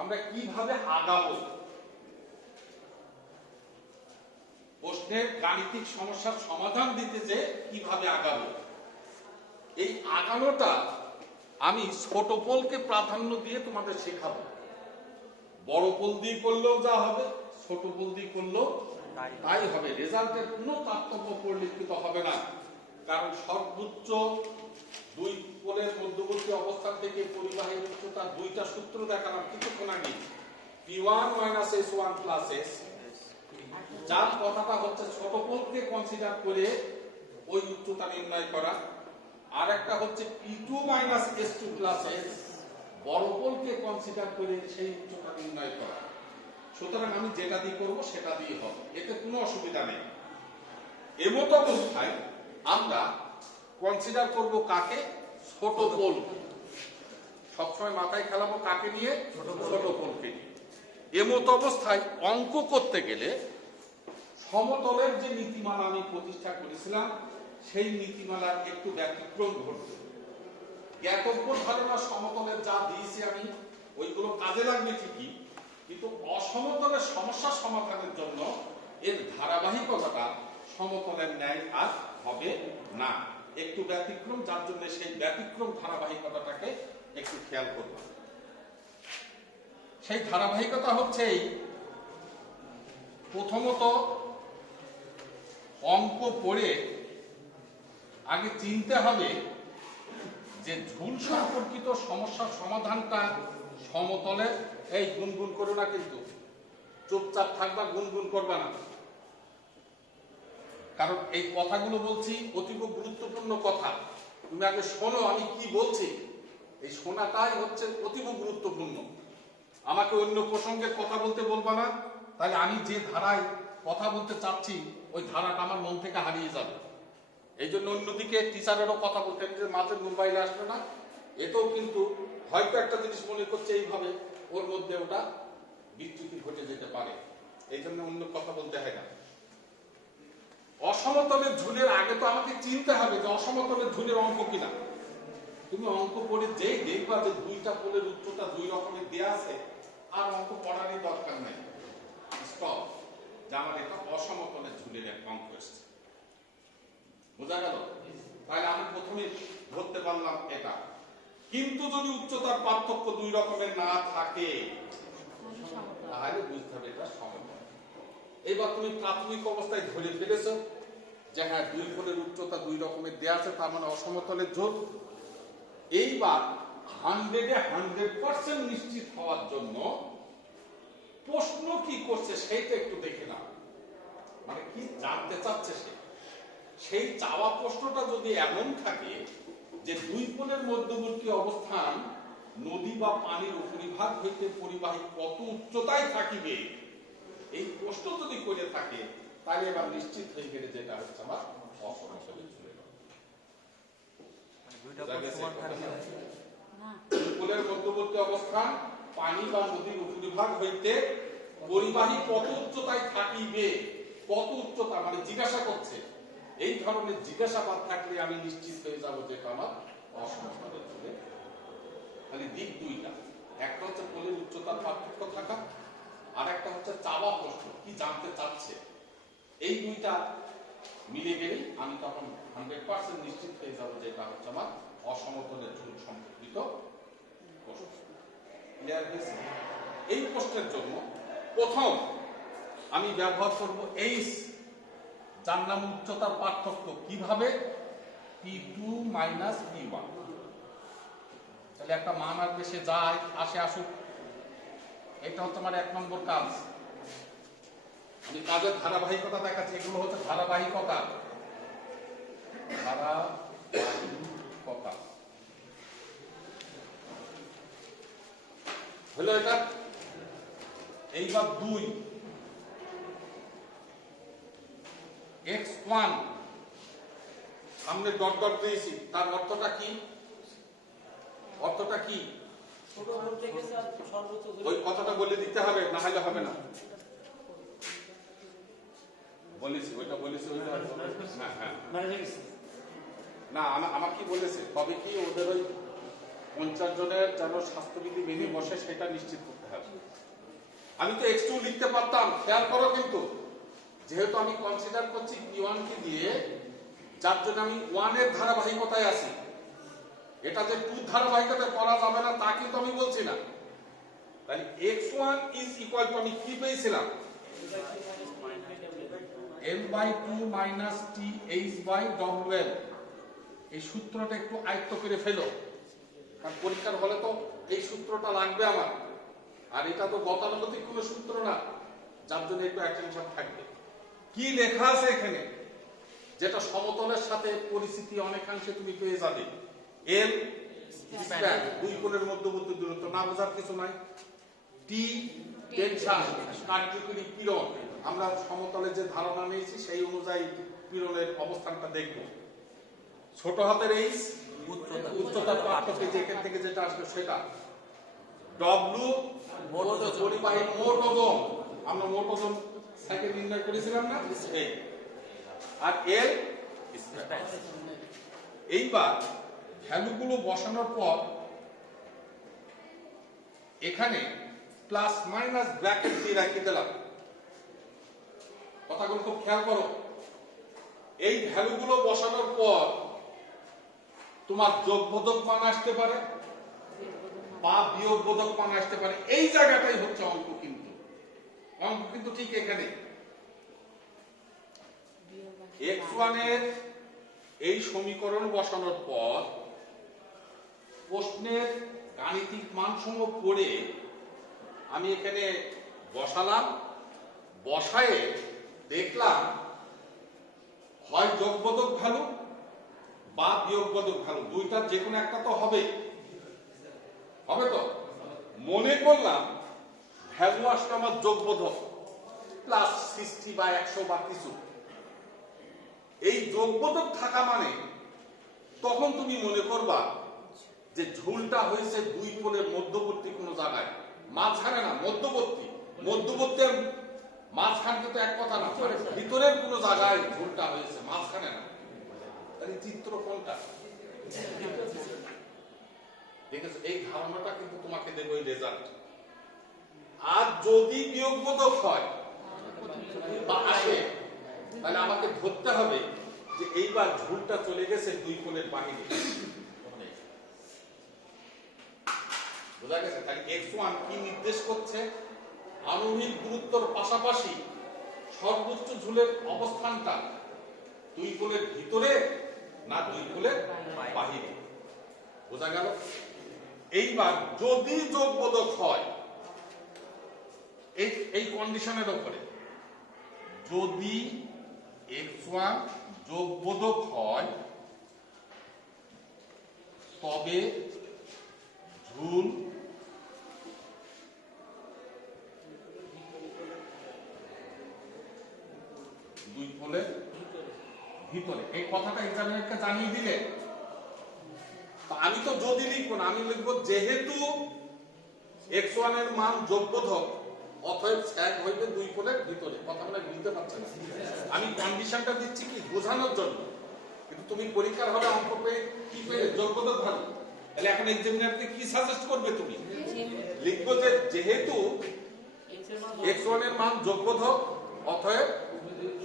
আমরা কিভাবে আগাবো, প্রশ্নের গাণিতিক সমস্যার সমাধান দিতে যে কিভাবে আগাবো, এই আগানোটা আমি ছোট পোলকে প্রাধান্য দিয়ে তোমাদের শেখাবো। বড় পোল দিয়ে করলেও যা হবে, ছোট পোল দিয়ে করলেও তাই হবে। রেজাল্টের কোনো তারতম্য পরিলক্ষিত হবে না, কারণ সর্বোচ্চ দুই পোলের মধ্যবর্তী অবস্থান থেকে পরিবাহীর উচ্চতা দুইটা সূত্র দেখালাম কিছুক্ষণ আগে, P1 - S1 + S, যার কথাটা হচ্ছে ছোট পোলকে কনসিডার করে ওই উচ্চতা নির্ণয় করা, আর একটা হচ্ছে P2 - S2 + S, বড় পোলকে কনসিডার করে সেই উচ্চতা নির্ণয় করা। সুতরাং আমি যেটা দিয়ে করবো সেটা দিয়ে হবে, এতে কোনো অসুবিধা নেই। এমত অবস্থায় আমরা কনসিডার করব কাকে? ছোট পোল। সবসময় মাথায় খেলাবো কাকে নিয়ে? ছোট পোলকে নিয়ে। এমত অবস্থায় অঙ্ক করতে গেলে সমতলের যে নীতিমালা আমি প্রতিষ্ঠা করেছিলাম সেই নীতিমালার একটু ব্যতিক্রম ঘটবে। জ্ঞাতব্য ধারণা সমতলের যা দিয়েছি আমি ওইগুলো কাজে লাগবে ঠিকই, কিন্তু অসমতলের সমস্যা সমাধানের জন্য এর ধারাবাহিকতাটা সমতলের ন্যায় আর হবে না, একটু ব্যতিক্রম, যার জন্য সেই ব্যতিক্রম ধারাবাহিকতাটাকে একটু খেয়াল করব। সেই ধারাবাহিকতা হচ্ছে প্রথমত অঙ্ক পড়ে আগে চিনতে হবে যে ঝুল সম্পর্কিত সমস্যার সমাধানটা সমতলের, এই গুনগুন করো না কিন্তু, চুপচাপ থাকবা, গুনগুন করবা না, কারণ এই কথাগুলো বলছি অতীব গুরুত্বপূর্ণ কথা। তুমি আগে শোনো আমি কি বলছি, এই শোনাটাই হচ্ছে অতীব গুরুত্বপূর্ণ। আমাকে অন্য প্রসঙ্গে কথা বলতে বলবা না, তাহলে আমি যে ধারায় কথা বলতে চাচ্ছি ওই ধারাটা আমার মন থেকে হারিয়ে যাবে। এই জন্য অন্যদিকে টিচারেরও কথা বলতে মাঝে মোবাইলে আসবে না, এতেও কিন্তু হয়তো একটা জিনিস মনে করছে এইভাবে, ওর মধ্যে ওটা বিচ্যুতি ঘটে যেতে পারে, এই জন্য অন্য কথা বলতে হয় না। অসমতলের ঝুলের আগে তো আমাকে চিনতে হবে যে অসমতলের ঝুলের অঙ্ক কিনা। তুমি অঙ্ক পড়ে যেই দেখবা যে দুইটা পোলের উচ্চতা দুই রকমের দেয়া আছে, আর অঙ্ক পড়ারই দরকার নাই, স্টপ, যে আমার এটা অসমতলের ঝুলের এক অঙ্ক এসছে। বোঝা গেল? তাহলে আমি প্রথমে ধরতে পারলাম এটা, কিন্তু যদি উচ্চতার পার্থক্য দুই রকমের না থাকে তাহলে বুঝতে হবে এটা সমতল। এবার তুমি প্রাথমিক অবস্থায় ধরে ফেলেছো যে হ্যাঁ দুই পোলের উচ্চতা দুই রকমের দেয়া আছে, তার মানে অসমতলের ঝুল। এইবার 100% নিশ্চিত হওয়ার জন্য প্রশ্ন কি করছে সেইটা একটু দেখে নাও, মানে কি জানতে চাচ্ছে সে। সেই চাওয়া প্রশ্নটা যদি এমন থাকে যে দুই পোলের মধ্যবর্তী অবস্থান নদী বা পানির উপরিভাগ হইতে পরিবাহী কত উচ্চতায় থাকিবে, এই প্রশ্ন যদি করে থাকে তাহলে এবার নিশ্চিত হয়ে গেলে যেটা হচ্ছে আমার অসমতলের ঝুলের পোলের মধ্যবর্তী অবস্থান পানি বা নদীর উপরিভাগ হইতে পরিবাহী কত উচ্চতায় থাকিবে, কত উচ্চতা মানে জিজ্ঞাসা করছে। এই ধরনের জিজ্ঞাসাবাদ থাকলে আমি নিশ্চিত হয়ে যাব যে আমার অসমতলের ঝুলে। মানে দিক দুইটা, একটা হচ্ছে পোলের উচ্চতার পার্থক্য থাকা, আর একটা হচ্ছে চাওয়া প্রশ্ন কি জানতে চাচ্ছে। এই দুইটা মিলে গেলেই আমি তখন 100% নিশ্চিত হয়ে যাব যে এটা হচ্ছে আমার অসমতলের ঝুল সম্পর্কিত প্রশ্ন। ক্লিয়ার হয়েছে? এই প্রশ্নের জন্য প্রথম আমি ব্যবহার করব এইচ, যার নাম উচ্চতার পার্থক্য। কিভাবে? P2 - P1। তাহলে একটা মান আসবে, সে যায় আসে আসুক, এটা হচ্ছে আমার 1 নম্বর কাজ। আমি কাজের ধারাবাহিকতা দেখাচ্ছি, এগুলো হচ্ছে ধারাবাহিকতা। হলো এটা। এইবার 2 x1 সামনে ডট ডট দিয়েছি, তার অর্থটা কি? অর্থটা কি? ওই কথাটা বলে দিতে হবে, না হলে হবে না। বলেছি ওইটা বলেছি, ওইটা হ্যাঁ হ্যাঁ না আমার কি বলেছে, তবে কি ওদের ওই 50 জনের যেন স্বাস্থ্যবিধি মেনে বসে সেটা নিশ্চিত করতে হবে। আমি তো x2 লিখতে পারতাম, খেয়াল করো কিন্তু যেহেতু আমি কনসিডার করছি p1 কে দিয়ে, যার জন্য আমি 1 এর ধারাবাহিকতায় আছি। এটা যে 2 ধারাবাহিকতায় করা যাবে না তা কিন্তু আমি বলছি না। তাহলে x1 ইজ ইকুয়াল টু আমি কি পেয়েছিলাম, l/2 মাইনাস th/wl। এই সূত্রটা একটু আয়ত্ত করে ফেলো, কারণ পরীক্ষার হলে তো এই সূত্রটা লাগবে আমার। আর এটা তো গতানুগতিক কোনো সূত্র না, যার জন্য একটু অ্যাটেনশন থাকবে। কি লেখা আছে এখানে, যেটা সমতলের সাথে পরিস্থিতি অনেকাংশে তুমি পেয়ে যাবে। এল স্প্যান, দুই কোণের মধ্যবর্তী দূরত্ব, না বোঝার কিছু নাই। টি টেনশন, কার্যকরী পীড়ন। আমরা সমতলে যে ধারণা নিয়েছি সেই অনুযায়ী পীড়নের অবস্থানটা দেখব। ছোট হাতের এইচ উচ্চতার পার্থক্য, যেখান থেকে যেটা আসবে সেটা। ডব্লু পরিবাহী মোট ওজন, আমরা মোট ওজন সাইকেল নির্ণয় করেছিলাম না, এই। আর এল স্প্যান। এইবার ভ্যালুগুলো বসানোর পর এখানে প্লাস মাইনাস ব্র্যাকেট দিয়ে রাখি দিলাম। কথাগুলো খুব খেয়াল করো। এই ভ্যালুগুলো বসানোর পর তোমার যোগবোধক মান আসতে পারে বা বিয়োগবোধক মান আসতে পারে। এই জায়গাটাই হচ্ছে অঙ্ক, কিন্তু অঙ্ক কিন্তু ঠিক এখানে। x1 এর এই সমীকরণ বসানোর পর প্রশ্নের গাণিতিক মানসমূহ পড়ে আমি এখানে বসালাম। বসায়ে দেখলাম হয় যোগবোধক ভ্যালু বা বিয়োগবোধক ভ্যালু, দুইটার যে কোনো একটা তো হবে। হবে তো? মনে করলাম ভ্যালু আসলে আমার যোগবোধক প্লাস 60 বা 100 বা কিছু। এই যোগবোধক থাকা মানে তখন তুমি মনে করবা যে ঝুলটা হয়েছে দুই পোলের মধ্যবর্তী কোনো জায়গায়, মাঝখানে না, মধ্যবর্তী। মধ্যবর্তী আর মাঝখানে তো এক কথা না, ভিতরের কোনো জায়গায় ঝুলটা হয়েছে, মাঝখানে না। তাহলে চিত্র কোনটা? দেখেছো, এই ধারণাটা কিন্তু তোমাকে দেব এই রেজাল্ট। আর যদি বিয়োগবোধক হয় বা আসে, তাহলে আমাকে ধরতে হবে যে এইবার ঝুলটা চলে গেছে দুই কোণের বাহিরে। বোঝা গেছে? তাহলে x1 কি নির্দেশ করছে? আণবিক গুরুত্বর পাশাপাশি সর্বোচ্চ ঝুলের অবস্থানটা দুই কোণের ভিতরে না দুই কোণের বাহিরে। বোঝা গেল? এইবার যদি যোগবোধক হয়, এই কন্ডিশনের উপরে যদি x1 যোগবোধক হয় তবে ঝুল দুই পোলের ভিতরে। এই কথাটা এক্সামিনারকে জানিয়ে দিলে, আমি তো যদি লিখবো না, আমি লিখবো যেহেতু x1 এর মান যোগবোধক অতএব স্যাগ হইবে দুই কোণের ভিতরে। কথা বলে বুঝতে পারছে না? আমি কন্ডিশনটা দিচ্ছি কি বোঝানোর জন্য, কিন্তু তুমি পরীক্ষার হলে অঙ্ক পেয়ে কি পেয়ে যোগবোধক ভালো। তাহলে এখন এক্সামিনারকে কি সাজেস্ট করবে? তুমি লিখবো যে যেহেতু x1 এর মান যোগবোধক অতএব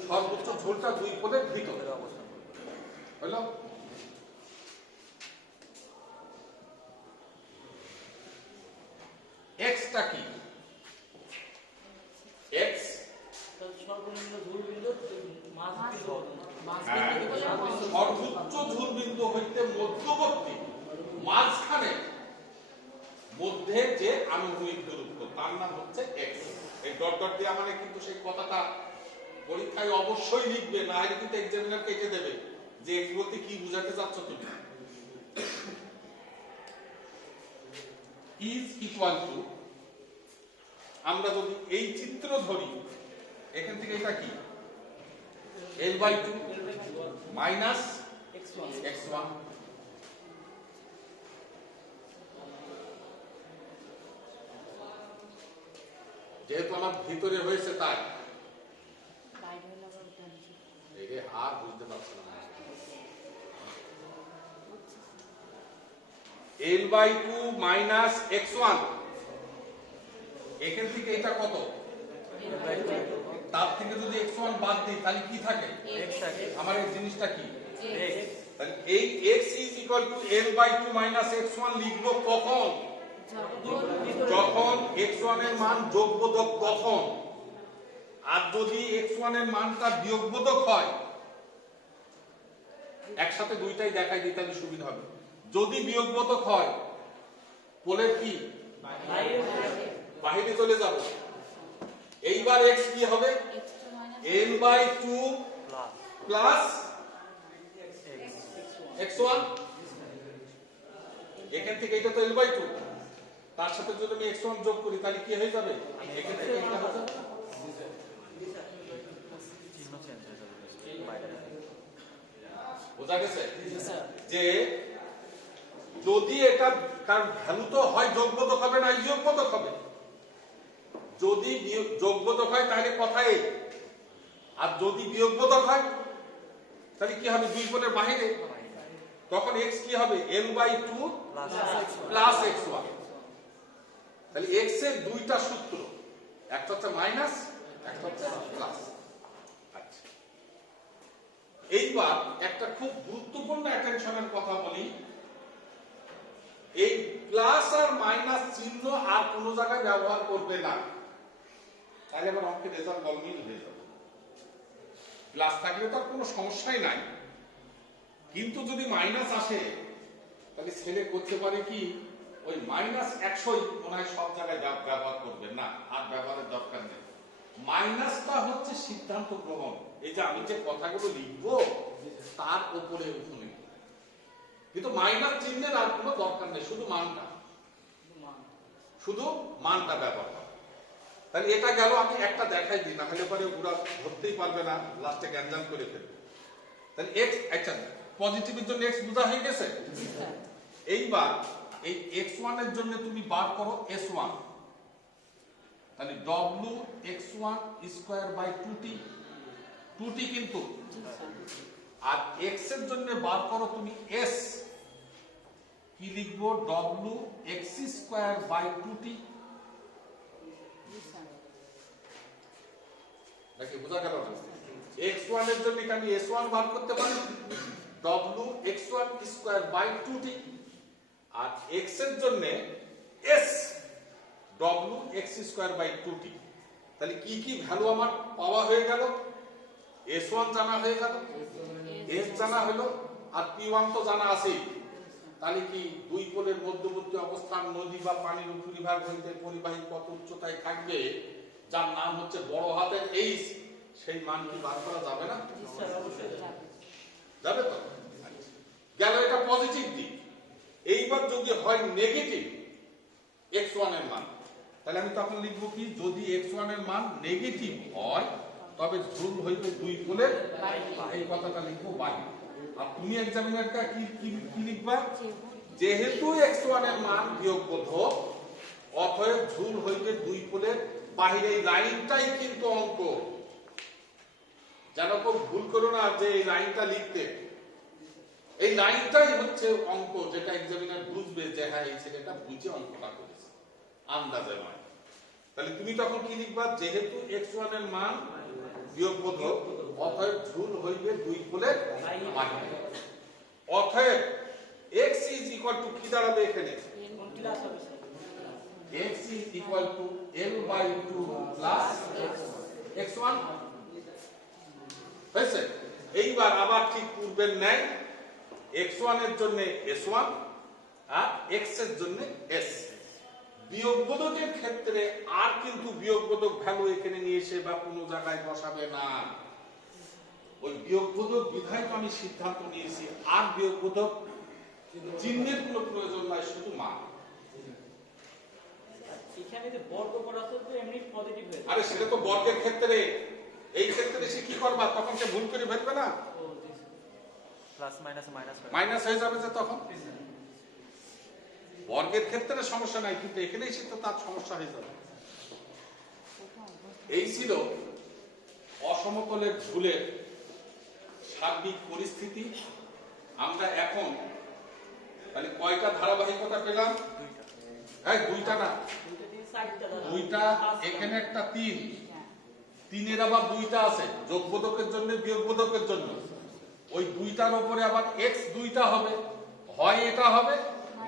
সর্বোচ্চ ঝুলটা দুই কোণের ভিতরে। হলো? এক্সটা কি? এক্স সর্বোচ্চ ঝুল বিন্দু হইতে মধ্যবর্তী মাঝখানে মধ্যে যে আনুভূমিক দূরত্ব তার নাম হচ্ছে এক্স। এই ডট ডট দেওয়া মানে কিন্তু সেই কথাটা পরীক্ষায় অবশ্যই লিখবে, না হলে কিন্তু এক্সামিনার কেটে দেবে যে এক্স বলতে কি বোঝাতে চাচ্ছ তুমি। ইজ ইকুয়াল টু, আমরা যদি এই চিত্র ধরি, এখান থেকে এটা কি l/2 মাইনাস x1। যেহেতু আমার ভিতরে হয়েছে তাই আর বুঝতে পারছি না। L/2 মাইনাস x1, এখান থেকে এটা কত? তার থেকে যদি x1 বাদ দিই তাহলে কি থাকে? আমার এই জিনিসটা কি? তাহলে এই x is equal to L/2 minus x1 লিখবো কখন? যখন x1 এর মান যোগবোধক তখন। আর যদি x1 এর মানটা বিয়োগবোধক হয়, একসাথে দুইটাই দেখাই দিই তাহলে সুবিধা হবে। যদি বিয়োগবোধক হয় পোলের কি বাইরে চলে যাবে। এইবার x কি হবে? L/2 প্লাস x1, এখান থেকে এটা তো L/2, তার সাথে যদি আমি x1 যোগ করি তাহলে কি হয়ে যাবে? এখান থেকে এটা হয়ে যাবে। বোঝা গেছে যে যদি এটা, কারণ ভ্যালু তো হয় যোগবোধক হবে না বিয়োগবোধক হবে। যদি যোগবোধক হয় তাহলে কথা এই, আর যদি বিয়োগবোধক হয় তাহলে কি হবে? দুই কোণের বাইরে, তখন x কি হবে? L/2 plus x1। তাহলে x এর দুইটা সূত্র, একটা হচ্ছে মাইনাস, একটা হচ্ছে প্লাস। আচ্ছা, এইবার একটা খুব গুরুত্বপূর্ণ অ্যাটেনশনের কথা বলি। এই প্লাস আর মাইনাস চিহ্ন আর কোনো জায়গায় ব্যবহার করবে না, তাহলে আবার অঙ্কের রেজাল্ট গলমিল হয়ে যাবে। প্লাস থাকলে তো আর কোনো সমস্যাই নাই, কিন্তু যদি মাইনাস আসে তাহলে ছেলে করতে পারে কি, ওই মাইনাস 100 মনে হয় সব জায়গায় ব্যবহার করবে না, আর ব্যবহারের দরকার নেই। মাইনাসটা হচ্ছে সিদ্ধান্ত গ্রহণ। এই যে আমি যে কথাগুলো লিখবো তার উপরে উঠুন, কিন্তু মাইনাস চিহ্নের আর কোনো দরকার নেই, শুধু মানটা ব্যবহার করে। তাহলে এটা গেল, আমি একটা দেখাই দিই, না হলে পরে ওরা ধরতেই পারবে না, লাস্টে গ্যাঞ্জাম করে ফেলবে। তাহলে x, আচ্ছা পজিটিভের জন্য x বোঝা হয়ে গেছে। এইবার এই x1 এর জন্য তুমি বার করো s1, তাহলে wx1 স্কয়ার বাই 2t কিন্তু। আর x এর জন্য বার করো তুমি s, কি লিখবো? wx square by 2t। নাকি বোঝা গেল না? x1 এর জন্য আমি s1 বার করতে পারি, wx1 square by 2t। R x এর জন্য s, wx square by 2t। তাহলে কি কি ভ্যালু আমার পাওয়া হয়ে গেল? s1 জানা হয়ে গেল, s জানা হলো, আর p1 তো জানা আছেই। তাহলে কি দুই কোণের মধ্যবর্তী অবস্থান নদী বা পানির উপরিভাগ হইতে পরিবাহী কত উচ্চতায় থাকবে, যার নাম হচ্ছে বড় হাতের h, সেই মান কি বার করা যাবে না? যাবে তো। গেল এটা পজিটিভ দিক। এইবার যদি হয় নেগেটিভ x1 এর মান, তাহলে আমি তখন লিখবো কি, যদি x1 এর মান নেগেটিভ হয় তবে ঝুল হইবে দুই কোণের, এই কথাটা লিখবো বাইরে। আর তুমি এক্সামিনারটা কি লিখবা? যেহেতু x1 এর মান বিয়োগবোধক, অতএব ঝুল হইবে দুই কোণের বাহিরে। এই লাইনটাই কিন্তু অঙ্ক, যেন কেউ ভুল করো না যে এই লাইনটা লিখতে। এই লাইনটাই হচ্ছে অঙ্ক, যেটা এক্সামিনার বুঝবে যে হ্যাঁ এই ছেলেটা বুঝে অঙ্কটা করেছে, আন্দাজে নয়। তাহলে তুমি তখন কি লিখবা? যেহেতু x1 এর মান বিয়োগবোধক, অতএব ঝুল হইবে দুই কোণের বাহিরে। অতএব x is equal to কি দাঁড়াবে এখানে? x is equal to L/2 plus x1 হয়েছে। এইবার আবার ঠিক পূর্বের ন্যায় x1 এর জন্য s1 আর x এর জন্য s। বিয়োগবোধকের ক্ষেত্রে আর কিন্তু বিয়োগবোধক ভ্যালু এখানে নিয়ে এসে বা কোনো জায়গায় বসাবে না। ওই বিয়োগবোধক বিধায় আমি সিদ্ধান্ত নিয়েছি, আর বিয়োগবোধক চিহ্নের কোনো প্রয়োজন নাই, শুধু মান। এখানে যে বর্গ করা আছে তো এমনি পজিটিভ হয়ে যায়। আরে সেটা তো বর্গের ক্ষেত্রে, এই ক্ষেত্রে সে কি করবা? তখন সে ভুল করে ফেলবে না, প্লাস মাইনাস মাইনাস হয়ে যাবে যে তখন। বর্গের ক্ষেত্রে সমস্যা নাই, কিন্তু এখানে এসে তো তার সমস্যা হয়ে যাবে। এই ছিল অসমতলের ঝুলের সার্বিক পরিস্থিতি। আমরা এখন তাহলে কয়টা ধারাবাহিকতা পেলাম? হ্যাঁ, দুইটা না, দুইটা। এখানে একটা 3, 3-এর আবার দুইটা আছে, যোগবোধকের জন্য বিয়োগবোধকের জন্য। ওই দুইটার উপরে আবার x দুইটা হবে, হয় এটা হবে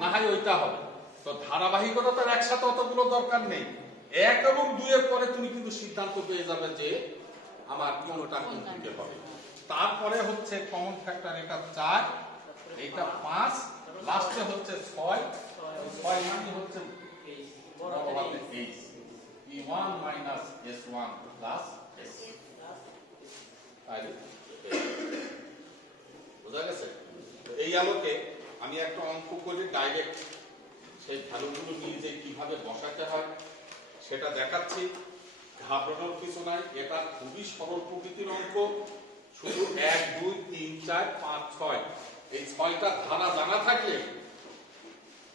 না হয় ওইটা হবে। তো ধারাবাহিকতা তো একসাথে অতগুলো দরকার নেই, 1 এবং 2 এর পরে তুমি কিন্তু সিদ্ধান্ত পেয়ে যাবে যে আমার কোনটা কোন দিকে হবে। তারপরে হচ্ছে কমন ফ্যাক্টর, এটা 4, এইটা 5, লাস্টে হচ্ছে 6। 6 মানে হচ্ছে E1 minus S1 plus S। বোঝা গেছে? এই আলোকে আমি একটা অঙ্ক করে ডাইরেক্ট সেই ভ্যালুগুলো নিয়ে যে কিভাবে বসাতে হয় সেটা দেখাচ্ছি। ঘাবড়ানোর কিছু নাই, এটা খুবই সরল প্রকৃতির অঙ্ক। শুধু 1 2 3 4 5 6 এই 6টা ধারা জানা থাকলে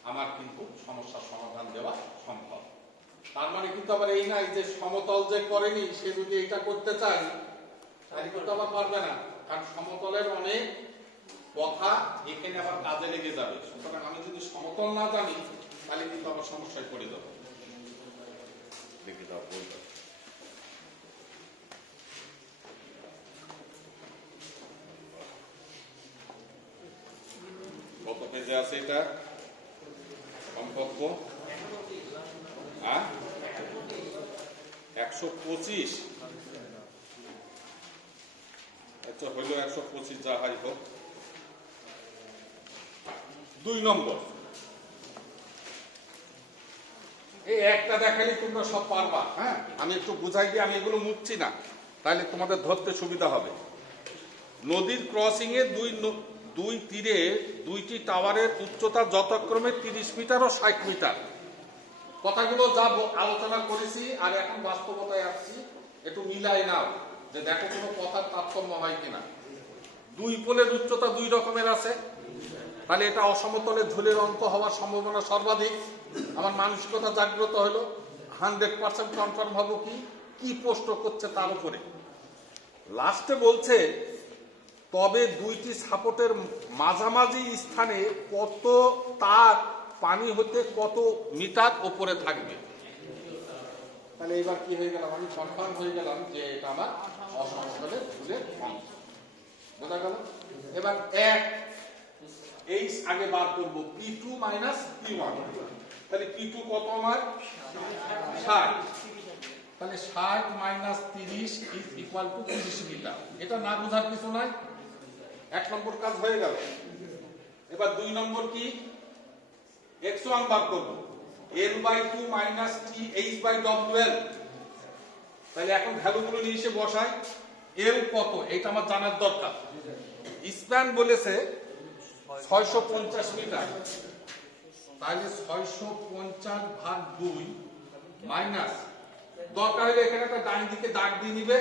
আমার কিন্তু সমস্যার সমাধান দেওয়া সম্ভব। তার মানে কিন্তু আবার এই নাই যে সমতল যে করেনি সে যদি এটা করতে চায় তাহলে কিন্তু আবার পারবে না, কারণ সমতলের অনেক কথা এখানে আবার কাজে লেগে যাবে। সুতরাং আমি যদি সমতল না জানি তাহলে কিন্তু আবার সমস্যায় পড়ে যাবো। দেখে দাও বইটা। কত পেজে আছে এটা সম্পর্ক? 125। আচ্ছা হইল 125, যা হাই হোক। 2 নম্বর, এই একটা দেখালে তোমরা সব পারবা। হ্যাঁ, আমি একটু বুঝাই দিই, আমি এগুলো মুছছি না, তাহলে তোমাদের ধরতে সুবিধা হবে। নদীর ক্রসিং এ দুই তীরে 2টি টাওয়ারের উচ্চতা যথাক্রমে 30 মিটার ও 60 মিটার। কথাগুলো যা আলোচনা করেছি আর এখন বাস্তবতায় আসছি, একটু মিলাই নাও যে দেখো কোনো কথার তারতম্য হয় কিনা। 2 পোলের উচ্চতা 2 রকমের আছে, তাহলে এটা অসমতলে ঝুলের অঙ্ক হওয়ার সম্ভাবনা সর্বাধিক। আমার মানসিকতা জাগ্রত হলো, 100% কনফার্ম হবো কি প্রশ্ন করছে তার উপরে। লাস্টে বলছে তবে 2টি সাপোর্টের মাঝামাঝি স্থানে কত তার পানি হতে কত মিটার উপরে থাকবে। তাহলে এবার কি হয়ে গেল, আমি কনফার্ম হয়ে গেলাম যে এটা আমার অসমতলে ঝুলের অঙ্ক। বোঝা গেল? এবার এই আগে বার করবো P2 মাইনাস P1। তাহলে P2 কত আমার? 60। তাহলে 60 minus 30 is equal to 30 metre. এটা না বোঝার কিছু নাই, 1 নম্বর কাজ হয়ে গেল। এবার 2 নম্বর কি? x1 বার করব, L/2 মাইনাস TH/WL। তাহলে এখন ভ্যালুগুলো নিয়ে এসে বসাই। L কত এটা আমার জানার দরকার। স্প্যান বলেছে 650 মিটার, তাহলে 650/2 মাইনাস, দরকার হলে এখানে একটা ডান দিকে দাগ দিয়ে নিবে,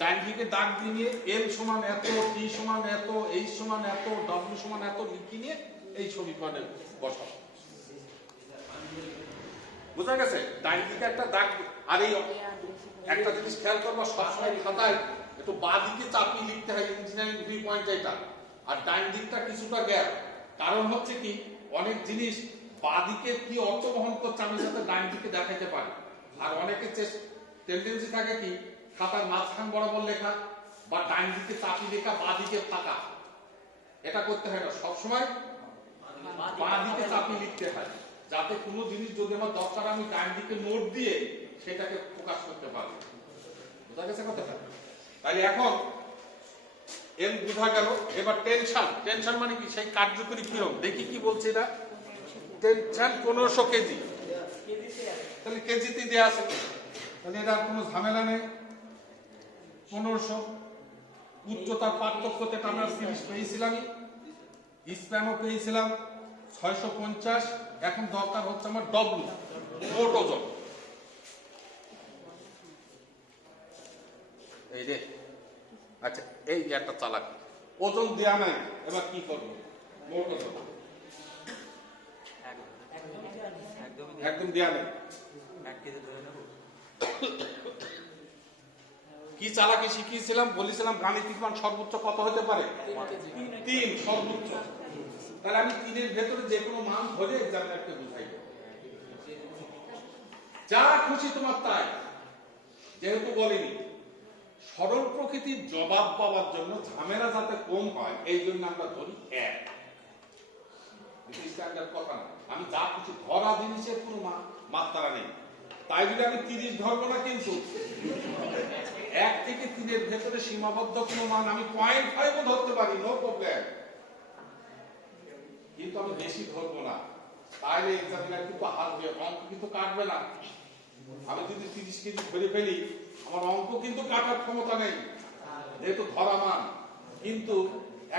ডান দিকে দাগ দিয়ে নিয়ে L সমান এত, T সমান এত, H সমান এত, W সমান এত লিখে নিয়ে এই সমীকরণে বসাবো। বুঝা গেছে? ডান দিকে একটা দাগ। আর এই একটা জিনিস খেয়াল করবো, সবসময় খাতায় একটু বাঁ দিকে চাপিয়ে লিখতে হয়, ইঞ্জিনিয়ারিং ভিউ পয়েন্ট এটা, আর ডান দিকটা কিছুটা গ্যাপ। কারণ হচ্ছে কি, অনেক জিনিস বাঁ দিকে কি অর্থ বহন করছে আমি সাথে ডান দিকে দেখাইতে পারি। আর অনেকের টেন্ডেন্সি থাকে কি, খাতার মাঝখান বরাবর লেখা বা ডান দিকে চাপিয়ে লেখা, বাঁ দিকে ফাঁকা। এটা করতে হয় না, সবসময় বাঁ দিকে চাপিয়ে লিখতে হয়, যাতে কোনো জিনিস যদি আমার দরকার আমি ডান দিকে নোট দিয়ে সেটাকে প্রকাশ করতে পারি। বোঝা গেছে কথাটা? তাহলে এখন এম বোঝা গেল। এবার টেনশন মানে কি, সেই কার্যকরী কিরম দেখি কি বলছে এটা। টেনশন 1500 কেজি, তাহলে কেজিতে দেওয়া আছে, তাহলে এটা কোনো ঝামেলা নেই। 1500 উচ্চতার পার্থক্যতে আমরা 30 পেয়েছিলাম, স্প্যানও পেয়েছিলাম 650। এখন দরকার হচ্ছে আমার ডব্লু, মোট ওজন। এই রে, আচ্ছা এই একটা চালাক, ওজন দেয়া নাই, এবার কি করবো? মোট ওজন একদম দেয়া নেই। কি চালাকি শিখিয়েছিলাম? বলেছিলাম গাণিতিক মান সর্বোচ্চ কত হতে পারে? 3 সর্বোচ্চ। তাহলে আমি 3 এর ভেতরে যে কোনো মান ধরে এক্সামিনারকে বুঝাই দেব। যা খুশি তোমার তাই, যেহেতু বলিনি সরল প্রকৃতির জবাব পাওয়ার জন্য ঝামেলা যাতে কম হয় এই জন্য আমরা ধরি 1। স্ট্যান্ডার্ড কথা না, আমি যা কিছু ধরা জিনিসের কোনো মাত্রা নেই, তাই যদি আমি 30 ধরবো না, কিন্তু 1 থেকে 3 এর ভেতরে সীমাবদ্ধ কোনো মান আমি 0.5 ধরতে পারি, নো প্রবলেম, কিন্তু আমি বেশি ধরবো না। তাইলে এক্সামিনার কিন্তু হাত দিয়ে অঙ্ক কিন্তু কাটবে না। আমি যদি 30 কেজি ধরে ফেলি আমার অঙ্ক কিন্তু কাটার ক্ষমতা নেই, যেহেতু ধরা মান, কিন্তু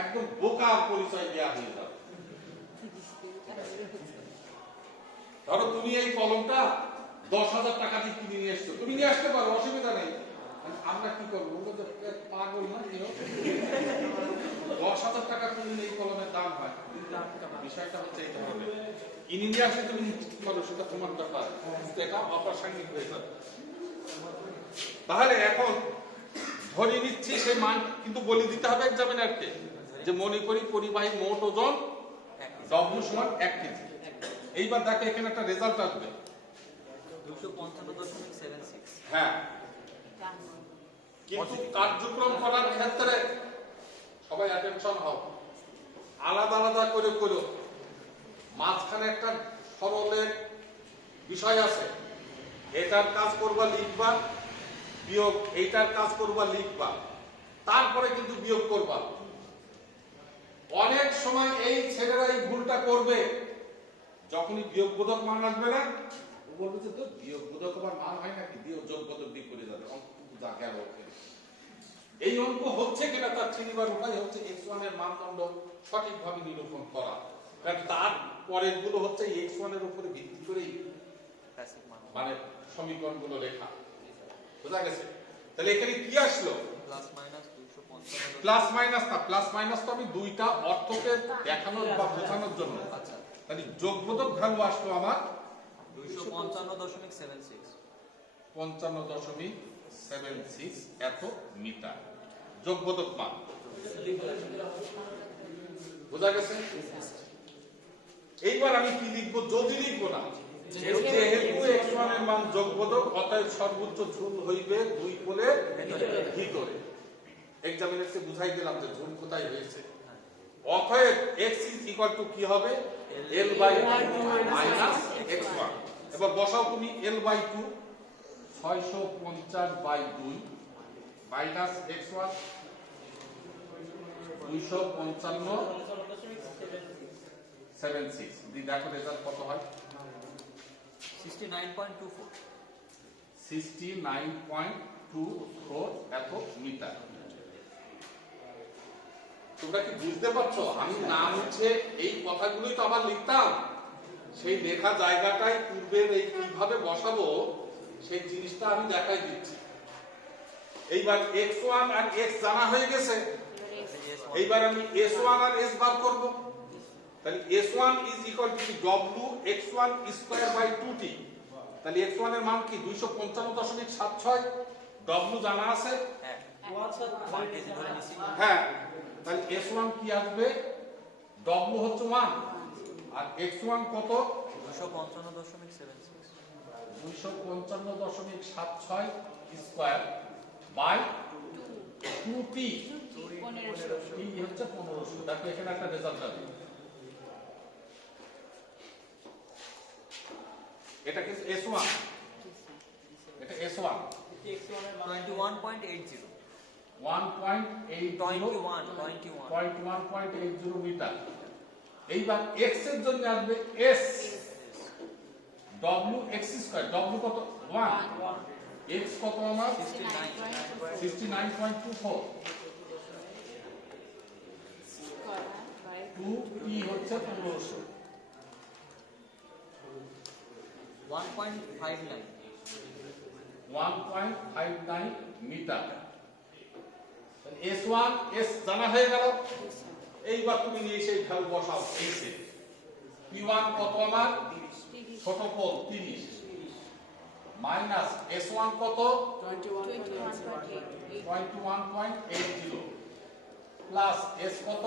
একদম বোকার পরিচয় দেওয়া হয়ে যাবে। ধরো তুমি এই কলমটা 10,000 টাকা দিয়ে কিনে নিয়ে এসছো, তুমি নিয়ে আসতে পারো, অসুবিধা নেই, আমরা কি করবো, পাগল না, 10,000 টাকা কিনলে এই কলমের দাম হয়। বিষয়টা হচ্ছে এই ধরনের, কিনে নিয়ে আসলে তুমি করো, সেটা তোমার ব্যাপার, এটা অপ্রাসঙ্গিক হয়ে যাবে। তাহলে এখন ধরে নিচ্ছি সেই মান, কিন্তু বলে দিতে হবে এক্সামিনারকে যে মনে করি পরিবাহী মোট ওজন W সমান 1 কেজি। এইবার দেখো এখানে একটা রেজাল্ট আসবে 255.76। হ্যাঁ, কিন্তু কার্যক্রম করার ক্ষেত্রে সবাই অ্যাটেনশন হও, আলাদা আলাদা করে করো। মাঝখানে একটা সরলের বিষয় আছে, এটার কাজ করবা লিখবা, বিয়োগ এইটার কাজ করবা লিখবা, তারপরে কিন্তু বিয়োগ করবা। অনেক সময় এই ছেলেরা এই ভুলটা করবে, যখনই বিয়োগ বোধক মান আসবে না, ও বলবে যে তো বিয়োগ বোধক আবার মান হয় নাকি, বিয়োগ যোগ বোধক দিয়ে করে যাবে, অঙ্ক কিন্তু যা গেল। এই অঙ্ক হচ্ছে কিনা তার চিনিবার উপায় হচ্ছে x1 এর মানদণ্ড সঠিকভাবে নিরূপণ করা, কারণ তার পরের গুলো হচ্ছে x1 এর উপরে ভিত্তি করেই মানে সমীকরণগুলো লেখা। বোঝা গেছে? তাহলে এখানে কি আসলো, প্লাস মাইনাস না, প্লাস মাইনাস তো আমি দুইটা অর্থকে দেখানোর বা বোঝানোর জন্য। আচ্ছা, তাহলে যোগবোধক ভ্যালু আসলো আমার 255.76। 55.76 এত মিটার যোগবোধক মান। বোঝা গেছে? এইবার আমি কি লিখবো, যদি লিখবো না, যেহেতু x1 এর মান যোগবোধক, অতএব সর্বোচ্চ ঝুল হইবে 2 কোণের ভিতরে। এক্সামিনারকে বুঝাই দিলাম যে ঝুল কোথায় হয়েছে। অতএব x = কি হবে, L/2 - x1। এবার বসাও তুমি L/2, 650/2 মাইনাস x1 255.76 দি দেখো রেজাল্ট কত হয়, 69.24। 69.24 এত মিটার। তোমরা কি বুঝতে পারছো? আমি না মুছে এই কথাগুলোই তো আবার লিখতাম, সেই লেখা জায়গাটায় পূর্বের এই কিভাবে বসাবো সেই জিনিসটা আমি দেখাই দিচ্ছি। এইবার x1 আর x জানা হয়ে গেছে, এইবার আমি s1 আর s বার করব। তাহলে s1 = w x1 square by 2t। তাহলে x1 এর মান কি 255.76, w জানা আছে, হ্যাঁ। তাহলে s1 কি আসবে, w হচ্ছে 1 আর x1 কত, 255.76 255.76 স্কয়ার বাই 2t, t হচ্ছে 1500। দেখো এখানে একটা রেজাল্ট আছে, এটা কি s1, এটা s1 21.80 21.80 মিটার। এইবার x এর জন্য আসবে s, w x square, w কত 1, x কত আমার 69.24, 2t হচ্ছে 1500, 1.59 মিটার। s1 s জানা হয়ে গেল। এইবার তুমি নিয়ে সেই ভ্যালু বসাও, এই সে p1 কত আমার ছোট কোণ 30 মাইনাস s1 কত 21.80 প্লাস এস কত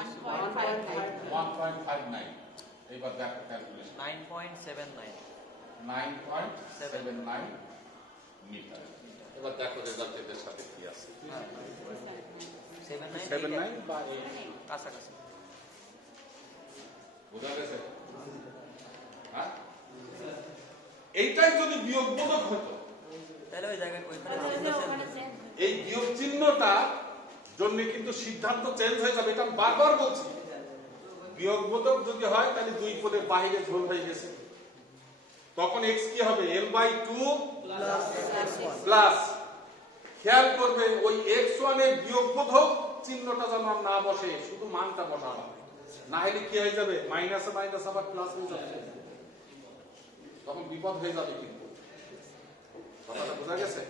1.59 1.59 এবার দেখো ক্যালকুলেশন 9.79 9.79 মিটার এবার দেখো রেজাল্ট এদের সাথে কি আছে 79 বা 8 কাছাকাছি। বোঝা গেছে হ্যাঁ এইটাই যদি বিয়োগ বোধক হতো তাহলে ওই জায়গায় ওইখানে ওখানে চেঞ্জ এই বিয়োগ চিহ্নটা জন্য কিন্তু সিদ্ধান্ত চেঞ্জ হয়ে যাবে এটা আমি বারবার বলছি বিয়োগ বোধক যদি হয় তাহলে দুই পদের বাইরে ঝোল হয়ে গেছে তখন x কি হবে l/2 প্লাস খেয়াল করবে ওই x1 এর বিয়োগ বোধক চিহ্নটা যেন আর না বসে শুধু মানটা বসানো না হলে কি হয়ে যাবে মাইনাসে মাইনাস আবার প্লাস হয়ে যাবে তখন বিপদ হয়ে যাবে কিন্তু কথাটা বোঝা গেছে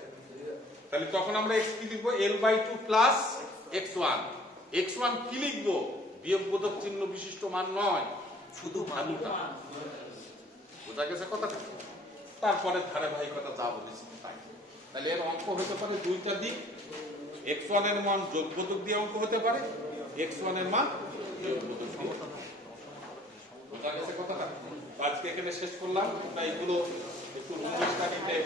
তাহলে তখন আমরা x কি লিখব l/2 প্লাস x1 x1 কি লিখব বিয়োগ বোধক চিহ্ন বিশিষ্ট মান নয় শুধু মানটা বোঝা গেছে কথাটা তারপরে ধারাবাহিকতা যা বলেছি তাই তাহলে এর অঙ্ক হতে পারে দুইটা দিক x1 এর মান যোগ বোধক দিয়ে অঙ্ক হতে পারে x1 এর মান বিয়োগ বোধক দিয়ে বোঝা গেছে কথাটা আজকে এখানে শেষ করলাম তাই এগুলো একটু 19 তারিখে